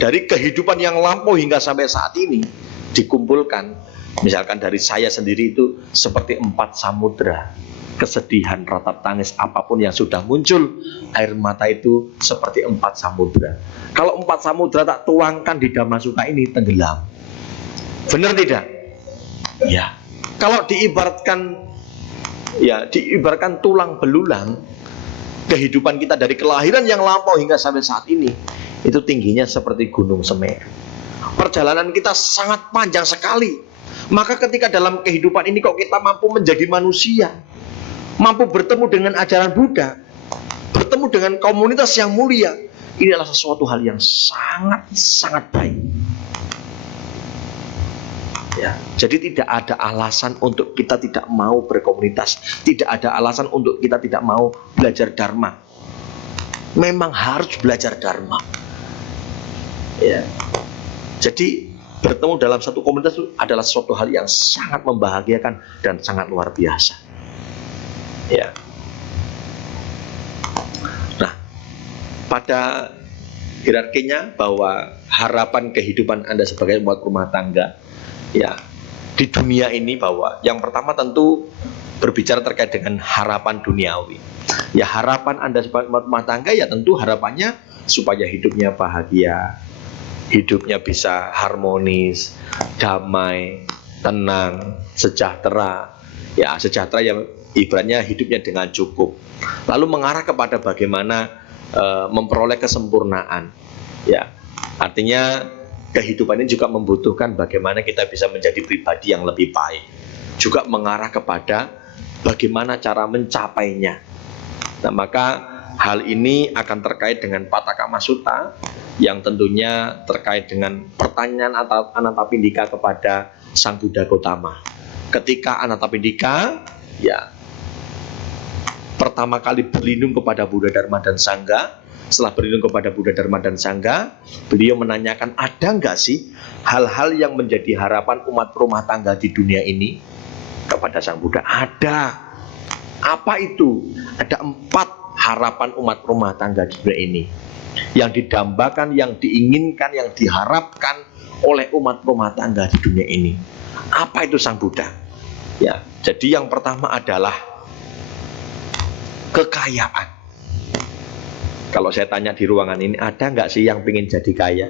dari kehidupan yang lampau hingga sampai saat ini dikumpulkan, misalkan dari saya sendiri itu seperti 4 samudra. Kesedihan, ratap tangis, apapun yang sudah muncul, air mata itu seperti 4 samudra. Kalau 4 samudra tak tuangkan di Dhammasuka ini, tenggelam. Benar tidak? Ya. Kalau diibaratkan tulang belulang, kehidupan kita dari kelahiran yang lampau hingga sampai saat ini, itu tingginya seperti Gunung Semeru. Perjalanan kita sangat panjang sekali. Maka ketika dalam kehidupan ini kok kita mampu menjadi manusia, mampu bertemu dengan ajaran Buddha, bertemu dengan komunitas yang mulia, ini adalah sesuatu hal yang sangat baik. Ya, jadi tidak ada alasan untuk kita tidak mau berkomunitas, tidak ada alasan untuk kita tidak mau belajar Dharma. Memang harus belajar Dharma. Ya. Jadi bertemu dalam satu komunitas itu adalah suatu hal yang sangat membahagiakan dan sangat luar biasa. Ya. Nah, pada hierarkinya bahwa harapan kehidupan Anda sebagai umat rumah tangga, ya, di dunia ini, bahwa yang pertama tentu berbicara terkait dengan harapan duniawi. Ya, harapan Anda sebagai umat rumah tangga ya tentu harapannya supaya hidupnya bahagia, hidupnya bisa harmonis, damai, tenang, sejahtera. Ya, sejahtera yang ibaratnya hidupnya dengan cukup. Lalu mengarah kepada bagaimana memperoleh kesempurnaan. Ya, artinya kehidupan ini juga membutuhkan bagaimana kita bisa menjadi pribadi yang lebih baik. Juga mengarah kepada bagaimana cara mencapainya. Nah, maka hal ini akan terkait dengan Pataka Sutta yang tentunya terkait dengan pertanyaan Anathapindika kepada Sang Buddha Gautama. Ketika Anathapindika pertama kali berlindung kepada Buddha, Dharma, dan Sangha, setelah berlindung kepada Buddha, Dharma, dan Sangha, beliau menanyakan, ada nggak sih hal-hal yang menjadi harapan umat rumah tangga di dunia ini? Kepada Sang Buddha, ada. Apa itu? Ada 4 harapan umat rumah tangga di dunia ini yang didambakan, yang diinginkan, yang diharapkan oleh umat rumah tangga di dunia ini. Apa itu Sang Buddha? Ya, jadi yang pertama adalah kekayaan. Kalau saya tanya di ruangan ini, ada nggak sih yang pengen jadi kaya?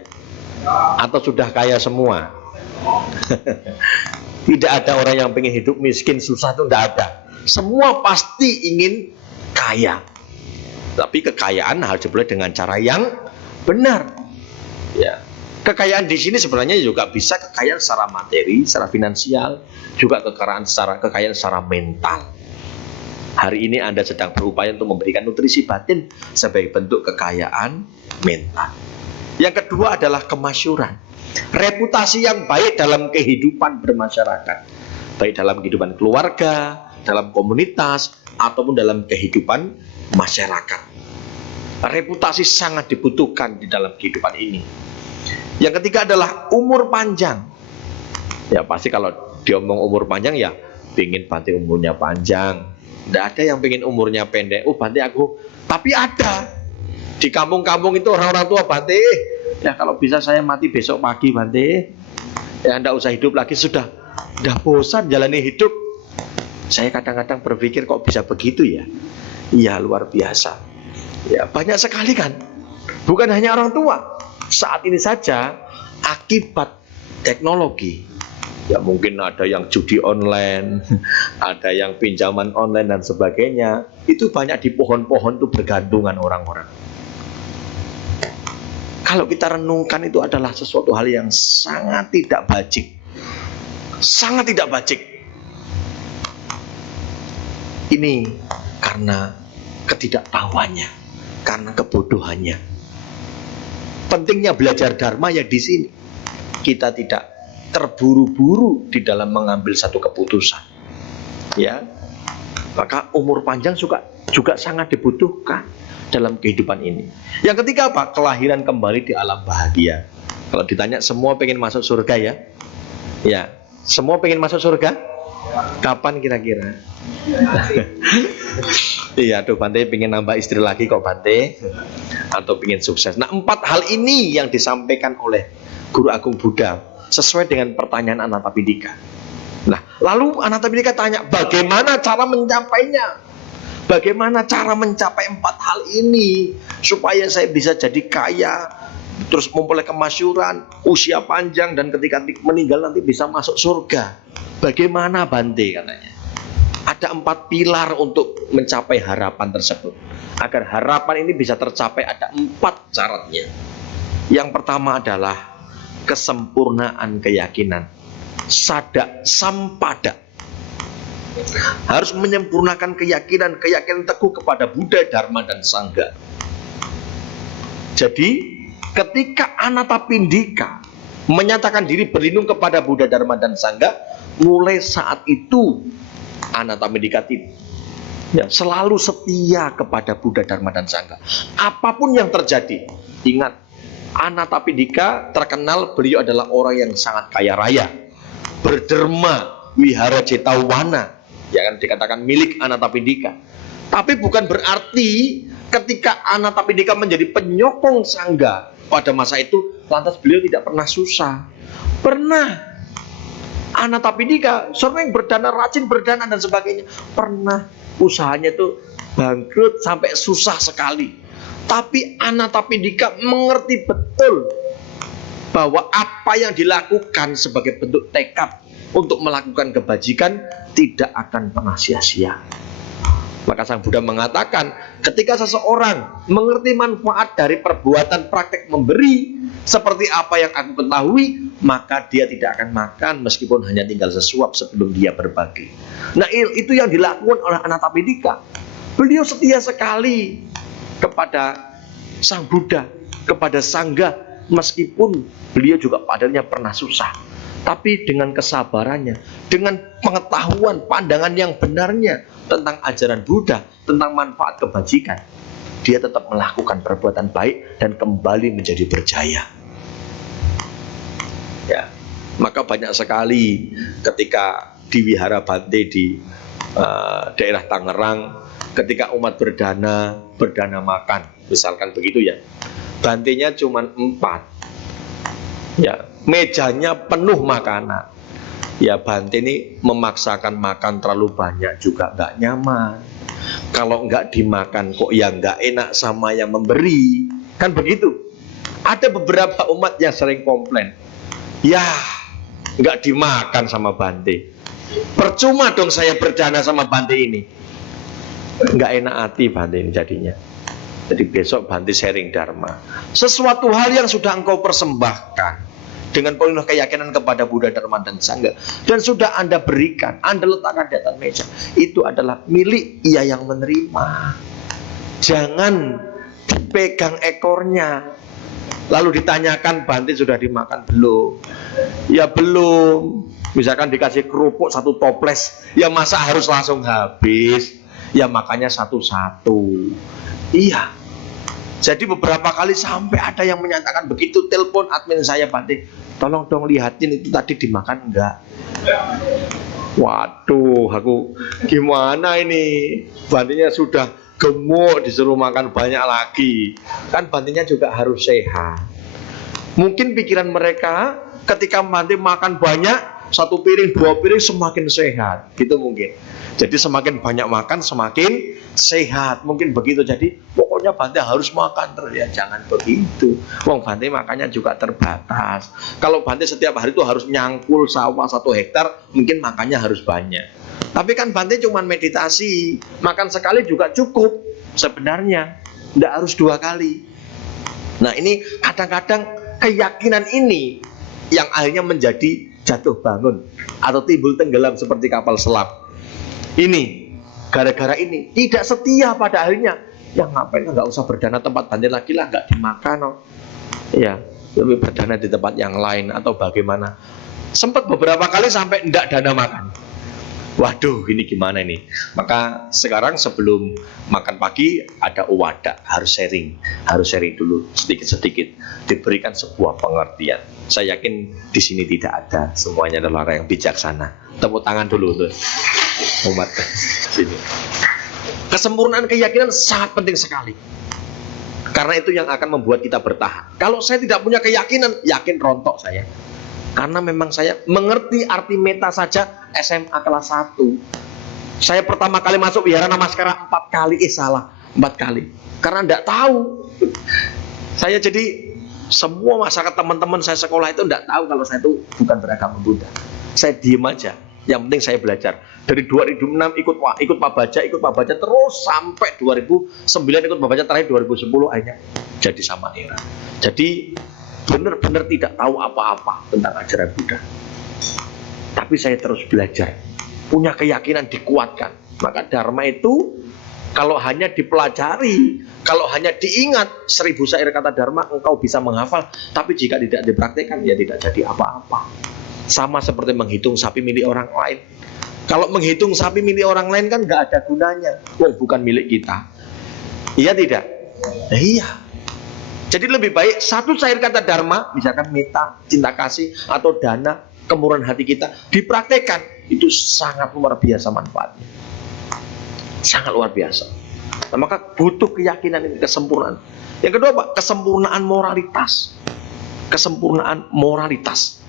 Atau sudah kaya semua? Tidak ada orang yang pengen hidup miskin, susah, itu tidak ada. Semua pasti ingin kaya. Tapi kekayaan harus diperoleh dengan cara yang benar. Ya, Kekayaan di sini sebenarnya juga bisa kekayaan secara materi, secara finansial, juga kekayaan secara mental. Hari ini Anda sedang berupaya untuk memberikan nutrisi batin sebagai bentuk kekayaan mental. Yang kedua adalah kemasyuran. Reputasi yang baik dalam kehidupan bermasyarakat, baik dalam kehidupan keluarga, dalam komunitas, ataupun dalam kehidupan masyarakat. Reputasi sangat dibutuhkan di dalam kehidupan ini. Yang ketiga adalah umur panjang. Ya pasti kalau diomong umur panjang ya pingin Bante umurnya panjang. Tidak ada yang pingin umurnya pendek. Oh Bante aku. Tapi ada. Di kampung-kampung itu orang-orang tua Bante. Ya kalau bisa saya mati besok pagi Bante. Ya tidak usah hidup lagi sudah. Sudah bosan jalani hidup. Saya kadang-kadang berpikir kok bisa begitu ya. Iya luar biasa. Ya banyak sekali kan. Bukan hanya orang tua. Saat ini saja akibat teknologi, ya mungkin ada yang judi online, ada yang pinjaman online dan sebagainya. Itu banyak di pohon-pohon itu bergantungan orang-orang. Kalau kita renungkan itu adalah sesuatu hal yang sangat tidak bajik. Sangat tidak bajik. Ini karena ketidaktahuannya, karena kebodohannya. Pentingnya belajar dharma ya di sini. Kita tidak terburu-buru di dalam mengambil satu keputusan. Ya. Maka umur panjang juga sangat dibutuhkan dalam kehidupan ini. Yang ketiga apa? Kelahiran kembali di alam bahagia. Kalau ditanya semua pengen masuk surga ya? Ya, semua pengen masuk surga? Kapan kira-kira? Iya tuh Bante pengen nambah istri lagi kok Bante, atau pengen sukses. Nah 4 hal ini yang disampaikan oleh Guru Agung Buddha sesuai dengan pertanyaan Anathapindika. Nah lalu Anathapindika tanya bagaimana cara mencapainya? Bagaimana cara mencapai 4 hal ini supaya saya bisa jadi kaya, terus memperoleh kemasyuran, usia panjang, dan ketika meninggal nanti bisa masuk surga? Bagaimana Bante katanya? Ada 4 pilar untuk mencapai harapan tersebut. Agar harapan ini bisa tercapai ada 4 syaratnya. Yang pertama adalah kesempurnaan keyakinan. Sada sampada. Harus menyempurnakan keyakinan teguh kepada Buddha, Dharma, dan Sangha. Jadi ketika Anathapindika menyatakan diri berlindung kepada Buddha, Dharma, dan Sangha, mulai saat itu Anathapindika selalu setia kepada Buddha, Dharma, dan Sangha. Apapun yang terjadi, ingat, Anathapindika terkenal beliau adalah orang yang sangat kaya raya, berderma, wihara cetawana, ya kan dikatakan milik Anathapindika. Tapi bukan berarti ketika Anathapindika menjadi penyokong Sangha pada masa itu, lantas beliau tidak pernah susah. Pernah. Anathapindika sering berdana, rajin berdana dan sebagainya. Pernah usahanya itu bangkrut sampai susah sekali. Tapi Anathapindika mengerti betul bahwa apa yang dilakukan sebagai bentuk tekad untuk melakukan kebajikan tidak akan pernah sia-sia. Maka Sang Buddha mengatakan, ketika seseorang mengerti manfaat dari perbuatan praktek memberi seperti apa yang aku ketahui, maka dia tidak akan makan meskipun hanya tinggal sesuap sebelum dia berbagi. Nah itu yang dilakukan oleh Anathapindika. Beliau setia sekali kepada Sang Buddha, kepada Sangha, meskipun beliau juga padanya pernah susah. Tapi dengan kesabarannya, dengan pengetahuan, pandangan yang benarnya tentang ajaran Buddha, tentang manfaat kebajikan, dia tetap melakukan perbuatan baik dan kembali menjadi berjaya. Ya, maka banyak sekali ketika di Wihara Bante di daerah Tangerang, ketika umat berdana makan, misalkan begitu ya, Bantenya cuma 4. Ya, mejanya penuh makanan. Ya Bante ini memaksakan makan terlalu banyak juga nggak nyaman. Kalau nggak dimakan kok ya nggak enak sama yang memberi. Kan begitu. Ada beberapa umat yang sering komplain. Ya nggak dimakan sama Bante. Percuma dong saya berdana sama Bante ini. Nggak enak hati Bante ini jadinya. Jadi besok Bante sharing Dharma. Sesuatu hal yang sudah engkau persembahkan dengan penuh keyakinan kepada Buddha, Dharma, dan Sangha, dan sudah Anda berikan, Anda letakkan di atas meja, itu adalah milik ia yang menerima. Jangan dipegang ekornya, lalu ditanyakan Bante sudah dimakan belum? Ya belum. Misalkan dikasih kerupuk 1 toples, ya masa harus langsung habis? Ya makanya satu-satu. Iya. Jadi beberapa kali sampai ada yang menyatakan begitu telepon admin saya, Bante, tolong dong lihatin itu tadi dimakan enggak. Waduh, aku gimana ini? Bantenya sudah gemuk, disuruh makan banyak lagi. Kan Bantenya juga harus sehat. Mungkin pikiran mereka ketika Bante makan banyak, 1 piring, 2 piring semakin sehat, gitu mungkin. Jadi semakin banyak makan semakin sehat, mungkin begitu. Jadi pokoknya Bante harus makan terus. Ya jangan begitu. Wong Bante makannya juga terbatas. Kalau Bante setiap hari itu harus nyangkul sawah 1 hektar, mungkin makannya harus banyak. Tapi kan Bante cuma meditasi, makan sekali juga cukup sebenarnya, tidak harus 2 kali. Nah ini kadang-kadang keyakinan ini yang akhirnya menjadi jatuh bangun atau timbul tenggelam seperti kapal selam. Ini gara-gara ini tidak setia pada akhirnya. Ya ngapain, nggak usah berdana tempat Bante lagi lah, nggak dimakan. Ya lebih berdana di tempat yang lain atau bagaimana. Sempat beberapa kali sampai nggak dana makan. Waduh, ini gimana ini? Maka sekarang sebelum makan pagi ada wadah, harus sharing dulu sedikit-sedikit, diberikan sebuah pengertian. Saya yakin di sini tidak ada, semuanya adalah orang yang bijaksana. Tepuk tangan dulu tuh, umat sini. Kesempurnaan keyakinan sangat penting sekali, karena itu yang akan membuat kita bertahan. Kalau saya tidak punya keyakinan, yakin rontok saya. Karena memang saya mengerti arti meta saja SMA kelas 1. Saya pertama kali masuk Wihara Namaskara 4 kali, 4 kali. Karena tidak tahu. Saya jadi semua masyarakat teman-teman saya sekolah itu tidak tahu kalau saya itu bukan beragama Buddha. Saya diem aja. Yang penting saya belajar. Dari 2006 ikut Pak Baja terus sampai 2009 ikut Pak Baja, terakhir 2010 akhirnya jadi Samanera. Jadi benar-benar tidak tahu apa-apa tentang ajaran Buddha. Tapi saya terus belajar, punya keyakinan dikuatkan. Maka Dharma itu kalau hanya dipelajari, kalau hanya diingat 1000 syair kata Dharma, engkau bisa menghafal. Tapi jika tidak dipraktikkan, ya tidak jadi apa-apa. Sama seperti menghitung sapi milik orang lain. Kalau menghitung sapi milik orang lain kan nggak ada gunanya. Bukan milik kita. Iya tidak? Iya. Jadi lebih baik 1 syair kata Dharma, misalkan meta, cinta kasih, atau dana, kemurahan hati kita, dipraktekkan. Itu sangat luar biasa manfaatnya. Sangat luar biasa. Nah, maka butuh keyakinan ini, kesempurnaan. Yang kedua Pak, kesempurnaan moralitas. Kesempurnaan moralitas.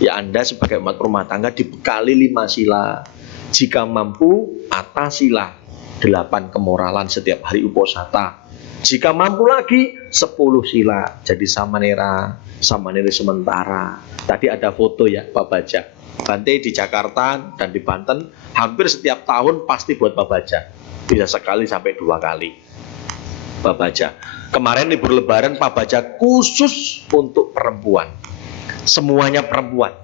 Ya Anda sebagai umat rumah tangga dibekali 5 sila. Jika mampu, atasila 8 kemoralan setiap hari uposatha. Jika mampu lagi 10 sila, jadi samanera sementara. Tadi ada foto ya Pak Baja. Bante di Jakarta dan di Banten hampir setiap tahun pasti buat Pak Baja. Bisa sekali sampai 2 kali Pak Baja. Kemarin libur lebaran Pak Baja khusus untuk perempuan. Semuanya perempuan.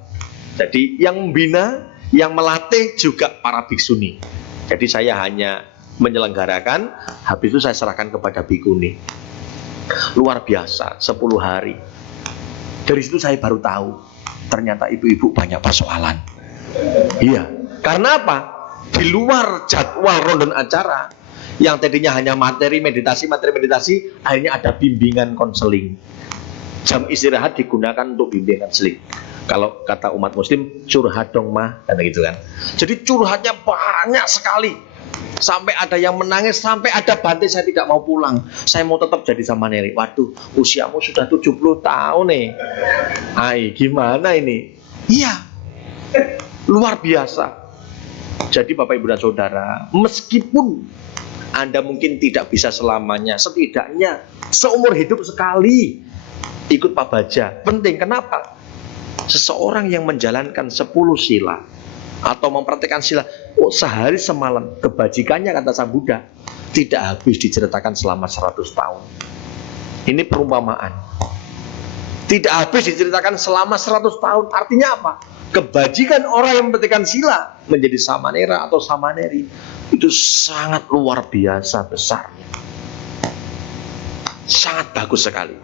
Jadi yang membina, yang melatih juga para bhiksuni. Jadi saya hanya menyelenggarakan, habis itu saya serahkan kepada bhikkhuni. Luar biasa, 10 hari. Dari situ saya baru tahu, ternyata ibu-ibu banyak persoalan. Iya, karena apa? Di luar jadwal rondon acara, yang tadinya hanya materi meditasi, akhirnya ada bimbingan konseling. Jam istirahat digunakan untuk bimbingan konseling. Kalau kata umat muslim, curhat dong mah, kan gitu kan. Jadi curhatnya banyak sekali. Sampai ada yang menangis, sampai ada Bante saya tidak mau pulang, saya mau tetap jadi Samaneri. Waduh, usiamu sudah 70 tahun nih. Hai, gimana ini? Iya, luar biasa. Jadi Bapak Ibu dan Saudara, meskipun Anda mungkin tidak bisa selamanya, setidaknya seumur hidup sekali ikut Pak Baja. Penting, kenapa? Seseorang yang menjalankan 10 sila atau mempraktikkan sila sehari semalam, kebajikannya kata Sang Buddha tidak habis diceritakan selama 100 tahun. Ini perumpamaan. Tidak habis diceritakan selama 100 tahun. Artinya apa? Kebajikan orang yang mempetikkan sila menjadi samanera atau samaneri itu sangat luar biasa besarnya. Sangat bagus sekali.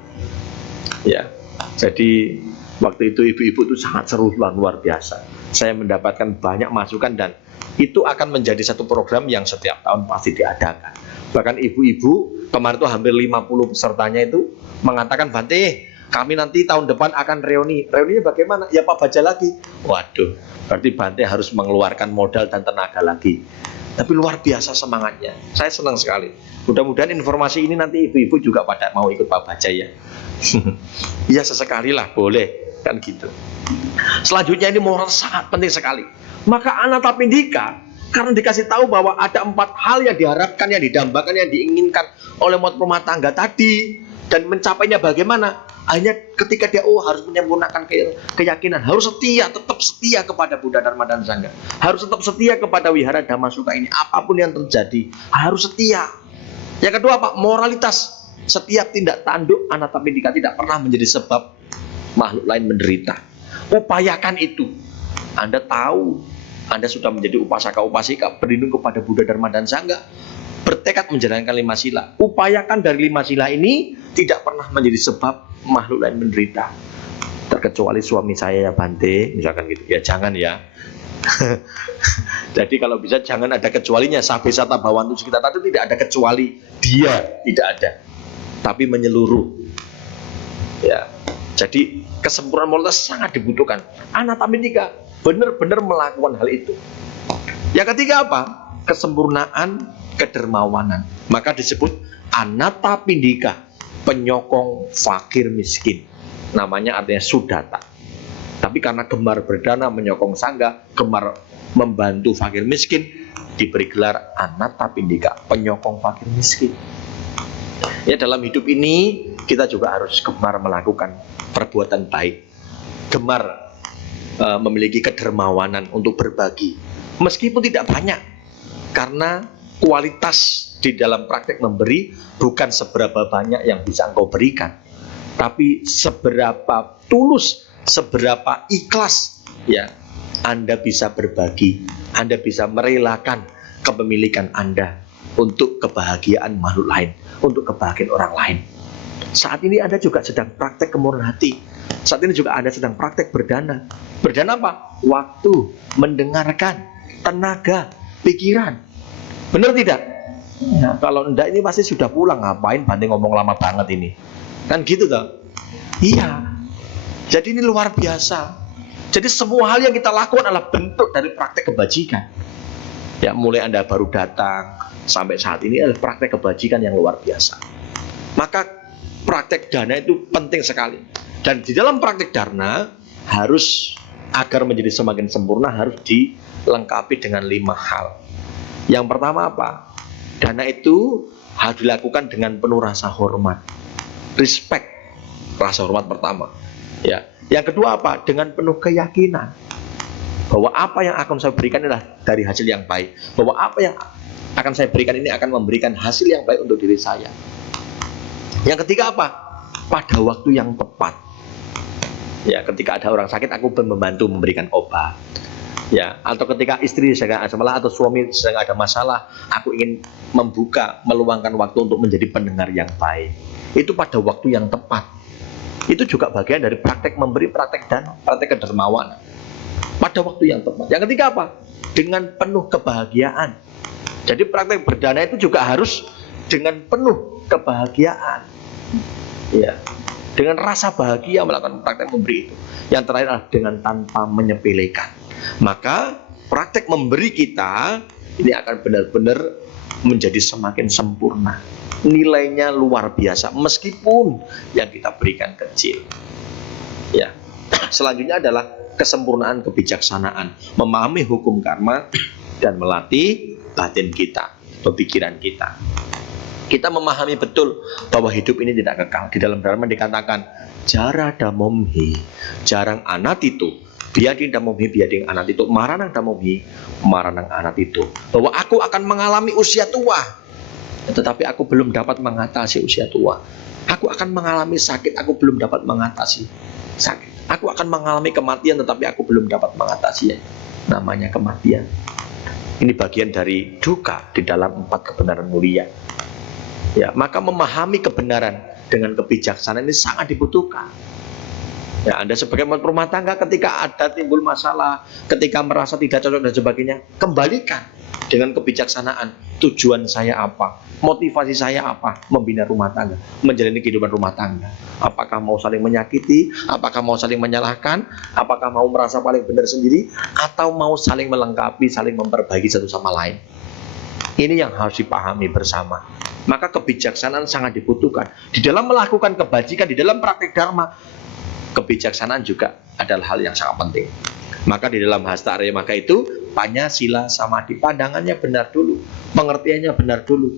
Ya. Jadi waktu itu ibu-ibu itu sangat seru, luar biasa. Saya mendapatkan banyak masukan dan itu akan menjadi satu program yang setiap tahun pasti diadakan. Bahkan ibu-ibu kemarin itu hampir 50 pesertanya itu mengatakan, Bante, kami nanti tahun depan akan reuni. Reuninya bagaimana? Ya Pak baca lagi. Waduh, berarti Bante harus mengeluarkan modal dan tenaga lagi. Tapi luar biasa semangatnya. Saya senang sekali. Mudah-mudahan informasi ini nanti ibu-ibu juga pada mau ikut Pak baca ya. Ya sesekali lah, boleh kan gitu. Selanjutnya ini moral sangat penting sekali. Maka Anatapindika karena dikasih tahu bahwa ada 4 hal yang diharapkan, yang didambakan, yang diinginkan oleh umat rumah tangga tadi, dan mencapainya bagaimana? Hanya ketika dia harus menyempurnakan keyakinan, harus setia, tetap setia kepada Buddha Dharma dan Sangha, harus tetap setia kepada Wihara Dhamma Sukha ini, apapun yang terjadi harus setia. Yang kedua apa? Moralitas. Setiap tindak tanduk Anatapindika tidak pernah menjadi sebab makhluk lain menderita. Upayakan itu. Anda tahu Anda sudah menjadi upasaka-upasika berlindung kepada Buddha Dharma dan Sangha, bertekad menjalankan 5 sila. Upayakan dari 5 sila ini tidak pernah menjadi sebab makhluk lain menderita. Terkecuali suami saya ya Bante, misalkan gitu. Ya jangan ya. Jadi kalau bisa jangan ada kecualinya. Sabesata Bhawantu Sukhita itu tidak ada kecuali dia, tidak ada. Tapi menyeluruh. Ya. Jadi kesempurnaan moralitas sangat dibutuhkan. Anatapindika benar-benar melakukan hal itu. Yang ketiga apa? Kesempurnaan kedermawanan. Maka disebut Anatapindika, penyokong fakir miskin. Namanya artinya Sudata. Tapi karena gemar berdana menyokong sangga, gemar membantu fakir miskin, diberi gelar Anatapindika, penyokong fakir miskin. Ya dalam hidup ini kita juga harus gemar melakukan perbuatan baik, gemar memiliki kedermawanan untuk berbagi, meskipun tidak banyak, karena kualitas di dalam praktek memberi bukan seberapa banyak yang bisa engkau berikan, tapi seberapa tulus, seberapa ikhlas ya Anda bisa berbagi, Anda bisa merelakan kepemilikan Anda untuk kebahagiaan makhluk lain, untuk kebahagiaan orang lain. Saat ini Anda juga sedang praktek kemurnian hati. Saat ini juga Anda sedang praktek berdana. Berdana apa? Waktu, mendengarkan, tenaga, pikiran. Benar tidak? Ya, kalau enggak ini pasti sudah pulang. Ngapain Bante ngomong lama banget ini? Kan gitu toh? Iya. Jadi ini luar biasa. Jadi semua hal yang kita lakukan adalah bentuk dari praktek kebajikan. Ya, mulai Anda baru datang sampai saat ini adalah praktek kebajikan yang luar biasa. Maka praktek dana itu penting sekali. Dan di dalam praktek dana harus, agar menjadi semakin sempurna, harus dilengkapi dengan 5 hal. Yang pertama apa? Dana itu harus dilakukan dengan penuh rasa hormat, respect, rasa hormat pertama. Ya. Yang kedua apa? Dengan penuh keyakinan bahwa apa yang akan saya berikan adalah dari hasil yang baik, bahwa apa yang akan saya berikan ini akan memberikan hasil yang baik untuk diri saya. Yang ketiga apa? Pada waktu yang tepat. Ya, ketika ada orang sakit aku membantu memberikan obat. Ya, atau ketika istri sedang ada masalah atau suami sedang ada masalah, aku ingin membuka, meluangkan waktu untuk menjadi pendengar yang baik. Itu pada waktu yang tepat. Itu juga bagian dari praktek memberi, praktek dana, praktek kedermawanan. Pada waktu yang tepat. Yang ketiga apa? Dengan penuh kebahagiaan. Jadi praktek berdana itu juga harus dengan penuh kebahagiaan. Ya, dengan rasa bahagia melakukan praktek memberi itu. Yang terakhir adalah dengan tanpa menyepelekan. Maka praktek memberi kita ini akan benar-benar menjadi semakin sempurna. Nilainya luar biasa meskipun yang kita berikan kecil. Ya. Selanjutnya adalah kesempurnaan kebijaksanaan, memahami hukum karma dan melatih batin kita, pemikiran kita. Kita memahami betul bahwa hidup ini tidak kekal. Di dalam Dharma dikatakan jara damomhi, jarang anatitu, biading damomhi, biading anatitu, maranang damomhi, maranang anatitu. Bahwa aku akan mengalami usia tua. tetapi aku belum dapat mengatasi usia tua. Aku akan mengalami sakit, aku belum dapat mengatasi sakit. Aku akan mengalami kematian, tetapi aku belum dapat mengatasinya. Namanya kematian. Ini bagian dari duka di dalam 4 kebenaran mulia. Ya, maka memahami kebenaran dengan kebijaksanaan ini sangat dibutuhkan. Ya, Anda sebagai rumah tangga ketika ada timbul masalah, ketika merasa tidak cocok dan sebagainya, kembalikan dengan kebijaksanaan. Tujuan saya apa? Motivasi saya apa? Membina rumah tangga, menjalani kehidupan rumah tangga. Apakah mau saling menyakiti? Apakah mau saling menyalahkan? Apakah mau merasa paling benar sendiri? Atau mau saling melengkapi, saling memperbaiki satu sama lain? Ini yang harus dipahami bersama. Maka kebijaksanaan sangat dibutuhkan. Di dalam melakukan kebajikan, di dalam praktik dharma, kebijaksanaan juga adalah hal yang sangat penting. Maka di dalam Hasta Arya Magga itu Panyasila Samadhi, pandangannya benar dulu, pengertiannya benar dulu.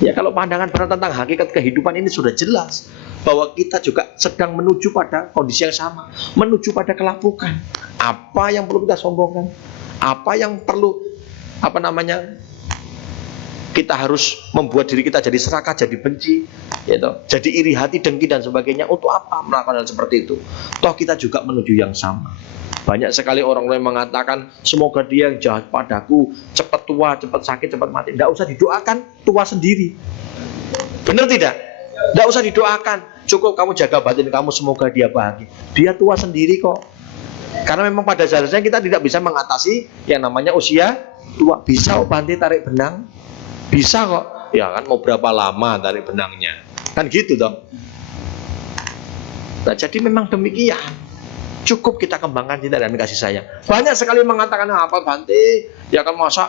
Ya, kalau pandangan benar tentang hakikat kehidupan ini sudah jelas bahwa kita juga sedang menuju pada kondisi yang sama, menuju pada kelapukan. Apa yang perlu kita sombongkan? Apa yang perlu kita harus membuat diri kita jadi serakah, jadi benci, jadi iri hati, dengki dan sebagainya. Untuk apa melakukan hal seperti itu? Toh kita juga menuju yang sama. Banyak sekali orang yang mengatakan, semoga dia yang jahat padaku cepat tua, cepat sakit, cepat mati. Tidak usah didoakan, tua sendiri. Benar tidak? Tidak usah didoakan. Cukup kamu jaga batin kamu, semoga dia bahagia. Dia tua sendiri kok. Karena memang pada dasarnya kita tidak bisa mengatasi yang namanya usia tua. Bisa kok Bante tarik benang? Bisa kok. Ya kan, mau berapa lama tarik benangnya? Kan gitu dong. Nah, jadi memang demikian. Cukup kita kembangkan cinta dan kasih sayang. Banyak sekali mengatakan, apa Bante? Ya kan, masa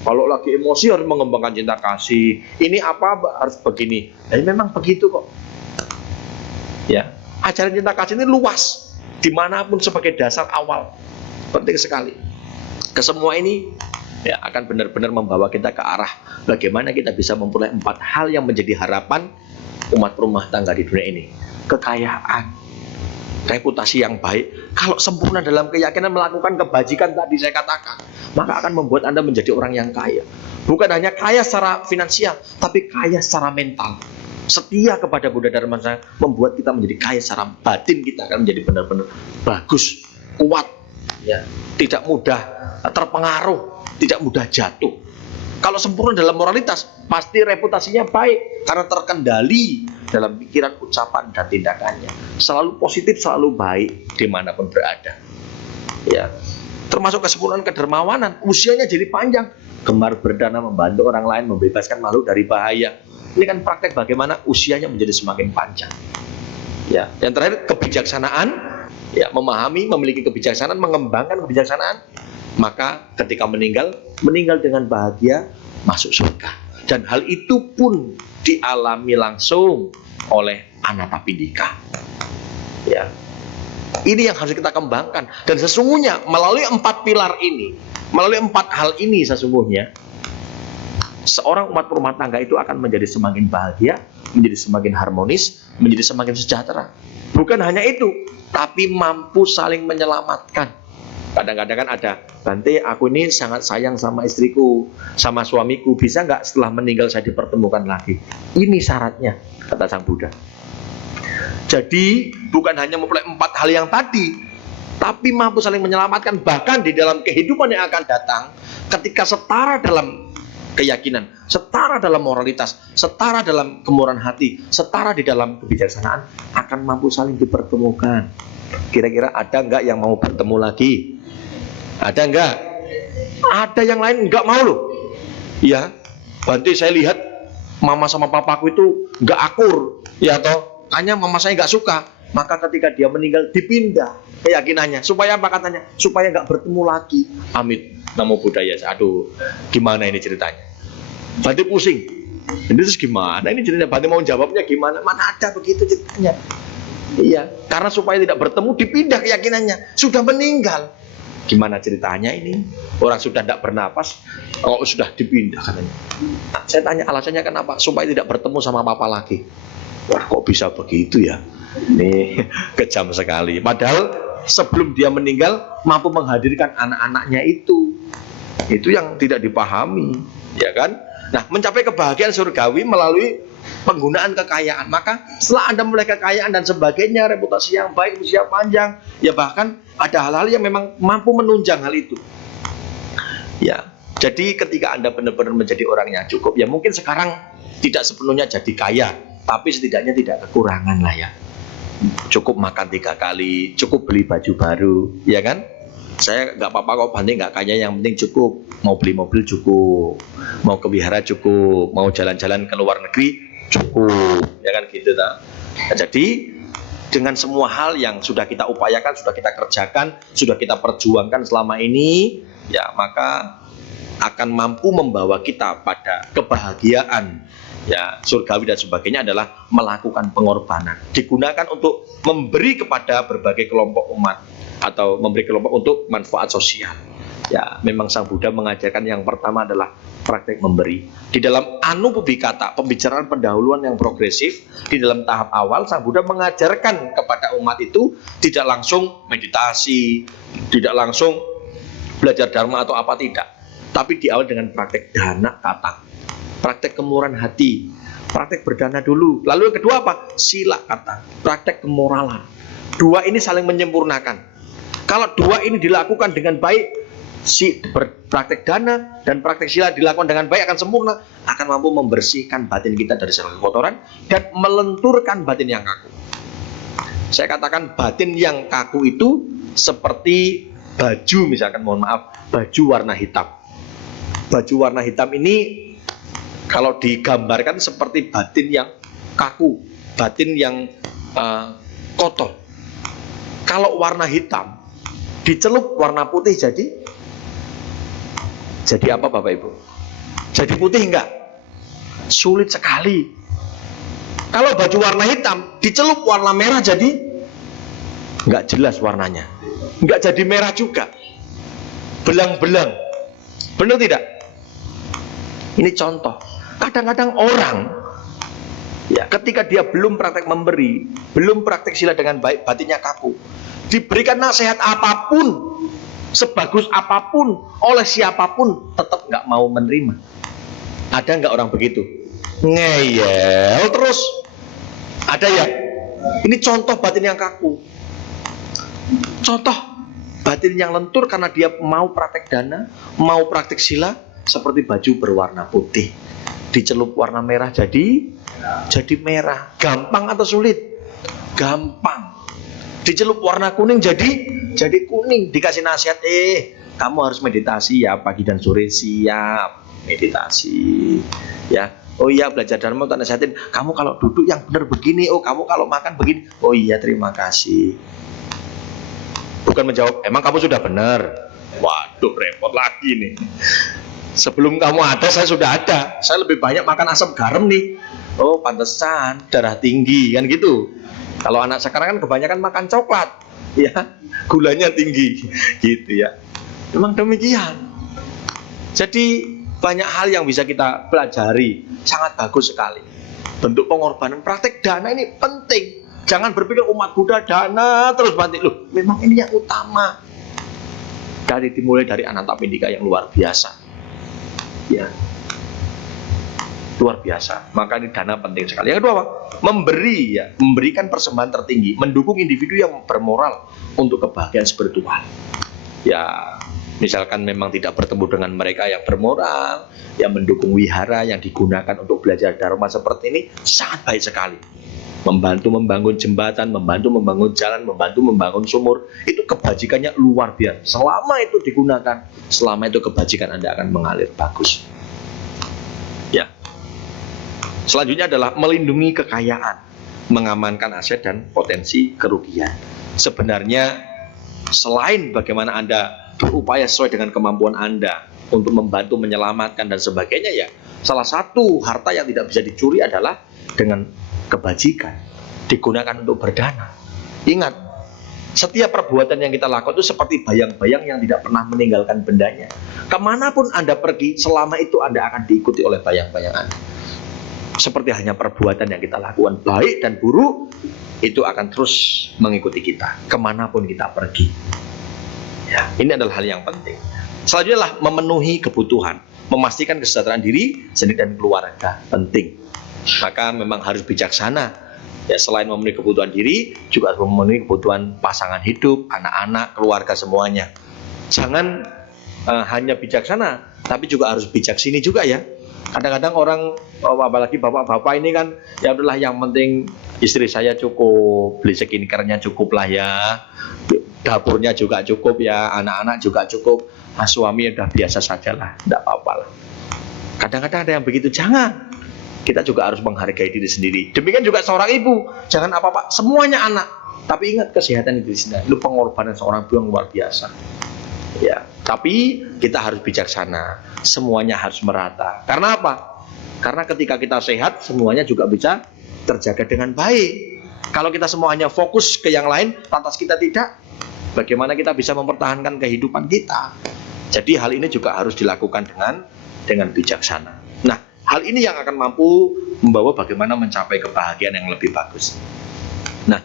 kalau lagi emosi harus mengembangkan cinta kasih. Ini apa harus begini. Dan memang begitu kok. Ya, ajaran cinta kasih ini luas. Dimanapun sebagai dasar awal. Penting sekali. Kesemua ini ya akan benar-benar membawa kita ke arah bagaimana kita bisa memperoleh 4 hal yang menjadi harapan umat rumah tangga di dunia ini. Kekayaan, reputasi yang baik. Kalau sempurna dalam keyakinan melakukan kebajikan tadi saya katakan, maka akan membuat Anda menjadi orang yang kaya. Bukan hanya kaya secara finansial, tapi kaya secara mental. Setia kepada Buddha Dharma Sangha membuat kita menjadi kaya secara batin. Kita akan menjadi benar-benar bagus, kuat, ya, tidak mudah terpengaruh, tidak mudah jatuh. Kalau sempurna dalam moralitas, pasti reputasinya baik karena terkendali dalam pikiran, ucapan, dan tindakannya. Selalu positif, selalu baik dimanapun berada. Ya, termasuk kesempurnaan kedermawanan, usianya jadi panjang, gemar berdana, membantu orang lain, membebaskan makhluk dari bahaya. Ini kan praktek bagaimana usianya menjadi semakin panjang. Ya, yang terakhir kebijaksanaan, ya, memahami, memiliki kebijaksanaan, mengembangkan kebijaksanaan. Maka ketika meninggal dengan bahagia, masuk surga. Dan hal itu pun dialami langsung oleh Anathapindika. Ya, ini yang harus kita kembangkan. Dan sesungguhnya melalui 4 pilar ini, melalui 4 hal ini sesungguhnya seorang umat rumah tangga itu akan menjadi semakin bahagia, menjadi semakin harmonis, menjadi semakin sejahtera. Bukan hanya itu, tapi mampu saling menyelamatkan. Kadang-kadang kan ada, Bante, aku ini sangat sayang sama istriku, sama suamiku, bisa nggak setelah meninggal saya dipertemukan lagi? Ini syaratnya, kata Sang Buddha. Jadi bukan hanya memperoleh 4 hal yang tadi, tapi mampu saling menyelamatkan. Bahkan di dalam kehidupan yang akan datang, ketika setara dalam keyakinan, setara dalam moralitas, setara dalam kemurahan hati, setara di dalam kebijaksanaan, akan mampu saling dipertemukan. Kira-kira ada nggak yang mau bertemu lagi? Ada nggak? Ada yang lain nggak mau loh. Ya, Bante, saya lihat mama sama papaku itu nggak akur, ya toh. Hanya mama saya nggak suka. Maka ketika dia meninggal dipindah keyakinannya. Supaya apa katanya? Supaya nggak bertemu lagi. Amit namo buddhaya. Aduh, gimana ini ceritanya? Bante pusing. Ini terus gimana? Ini ceritanya Bante mau jawabnya gimana? Mana ada begitu ceritanya? Iya, karena supaya tidak bertemu dipindah keyakinannya. Sudah meninggal. Gimana ceritanya ini? Orang sudah tidak bernapas, kalau sudah dipindah katanya. Nah, saya tanya alasannya kenapa? Supaya tidak bertemu sama papa lagi. Wah, kok bisa begitu ya? Ini kejam sekali. Padahal sebelum dia meninggal mampu menghadirkan anak-anaknya itu. Itu yang tidak dipahami, ya kan? Nah, mencapai kebahagiaan surgawi melalui penggunaan kekayaan. Maka setelah Anda mulai kekayaan dan sebagainya, reputasi yang baik, usia panjang, ya bahkan ada hal-hal yang memang mampu menunjang hal itu. Ya, jadi ketika Anda benar-benar menjadi orang yang cukup, ya mungkin sekarang tidak sepenuhnya jadi kaya, tapi setidaknya tidak kekurangan lah ya. Cukup makan 3 kali, cukup beli baju baru, ya kan? Saya nggak apa-apa kok banding nggak kaya, yang penting cukup. Mau beli mobil cukup, mau ke wihara cukup, mau jalan-jalan ke luar negeri cukup, ya kan gitu tak? Nah, jadi dengan semua hal yang sudah kita upayakan, sudah kita kerjakan, sudah kita perjuangkan selama ini, ya maka akan mampu membawa kita pada kebahagiaan, ya surgawi dan sebagainya adalah melakukan pengorbanan. Digunakan untuk memberi kepada berbagai kelompok umat atau memberi kelompok untuk manfaat sosial. Ya, memang Sang Buddha mengajarkan yang pertama adalah praktek memberi. Di dalam Anupubikata, pembicaraan pendahuluan yang progresif, di dalam tahap awal Sang Buddha mengajarkan kepada umat itu tidak langsung meditasi, tidak langsung belajar dharma atau apa, tidak. Tapi diawali dengan praktek dana kata, praktek kemurahan hati, praktek berdana dulu. Lalu yang kedua apa? Sila kata, praktek kemoralan. Dua ini saling menyempurnakan. Kalau dua ini dilakukan dengan baik, praktek dana dan praktek sila dilakukan dengan baik, akan sempurna, akan mampu membersihkan batin kita dari segala kotoran dan melenturkan batin yang kaku. Saya katakan batin yang kaku itu seperti baju, misalkan, mohon maaf, baju warna hitam. Baju warna hitam ini kalau digambarkan seperti batin yang kaku, batin yang kotor. Kalau warna hitam dicelup warna putih jadi apa Bapak Ibu? Jadi putih enggak? Sulit sekali. Kalau baju warna hitam dicelup warna merah jadi enggak jelas warnanya, enggak jadi merah juga, belang-belang. Benar tidak? Ini contoh. Kadang-kadang orang, ya, ketika dia belum praktek memberi, belum praktek sila dengan baik, batinnya kaku, diberikan nasihat apapun, sebagus apapun, oleh siapapun, tetap nggak mau menerima. Ada nggak orang begitu? Ngeyel terus. Ada ya? Ini contoh batin yang kaku. Contoh batin yang lentur karena dia mau praktek dana, mau praktek sila, seperti baju berwarna putih. Dicelup warna merah jadi merah. Gampang atau sulit? Gampang. Dicelup warna kuning jadi kuning. Dikasih nasihat, kamu harus meditasi ya, pagi dan sore. Siap, meditasi ya. Oh iya, belajar dharma tak nasihatin, kamu kalau duduk yang benar begini, oh kamu kalau makan begini. Oh iya, terima kasih. Bukan menjawab, emang kamu sudah benar. Waduh, repot lagi nih. Sebelum kamu ada, saya sudah ada. Saya lebih banyak makan asam garam nih. Oh, pantesan darah tinggi kan gitu. Kalau anak sekarang kan kebanyakan makan coklat, ya, gulanya tinggi, gitu ya. Memang demikian. Jadi banyak hal yang bisa kita pelajari, sangat bagus sekali. Bentuk pengorbanan, praktek dana ini penting. Jangan berpikir umat Buddha dana terus banting. Loh, memang ini yang utama. Dimulai dari Anantapindika yang luar biasa, ya, luar biasa. Maka ini dana penting sekali. Yang kedua apa? Memberi, ya, memberikan persembahan tertinggi, mendukung individu yang bermoral untuk kebahagiaan spiritual. Ya, misalkan memang tidak bertemu dengan mereka yang bermoral, yang mendukung wihara yang digunakan untuk belajar dharma seperti ini, sangat baik sekali. Membantu membangun jembatan, membantu membangun jalan, membantu membangun sumur, itu kebajikannya luar biasa. Selama itu digunakan, selama itu kebajikan Anda akan mengalir bagus. Ya. Selanjutnya adalah melindungi kekayaan, mengamankan aset dan potensi kerugian. Sebenarnya selain bagaimana Anda berupaya sesuai dengan kemampuan Anda untuk membantu menyelamatkan dan sebagainya, ya, salah satu harta yang tidak bisa dicuri adalah dengan kebajikan, digunakan untuk berdana. Ingat, setiap perbuatan yang kita lakukan itu seperti bayang-bayang yang tidak pernah meninggalkan bendanya. Kemanapun Anda pergi, selama itu Anda akan diikuti oleh bayang-bayang Anda. Seperti hanya perbuatan yang kita lakukan, baik dan buruk, itu akan terus mengikuti kita kemanapun kita pergi. Ya, ini adalah hal yang penting. Selanjutnya adalah memenuhi kebutuhan, memastikan kesejahteraan diri sendiri dan keluarga penting. Maka memang harus bijaksana. Ya, selain memenuhi kebutuhan diri, juga harus memenuhi kebutuhan pasangan hidup, anak-anak, keluarga semuanya. Jangan hanya bijaksana, tapi juga harus bijaksini juga ya. Kadang-kadang orang, apalagi bapak-bapak ini kan, ya udahlah yang penting istri saya cukup, beli skincare-nya cukup lah ya, dapurnya juga cukup ya, anak-anak juga cukup, suami udah biasa saja lah, tidak apa-apa lah. Kadang-kadang ada yang begitu, jangan. Kita juga harus menghargai diri sendiri. Demikian juga seorang ibu, jangan apa-apa, semuanya anak, tapi ingat kesehatan diri sendiri. Itu pengorbanan seorang ibu yang luar biasa. Ya, tapi kita harus bijaksana. Semuanya harus merata. Karena apa? Karena ketika kita sehat, semuanya juga bisa terjaga dengan baik. Kalau kita semuanya fokus ke yang lain, lantas kita tidak, bagaimana kita bisa mempertahankan kehidupan kita? Jadi hal ini juga harus dilakukan dengan bijaksana. Nah, hal ini yang akan mampu membawa bagaimana mencapai kebahagiaan yang lebih bagus. Nah,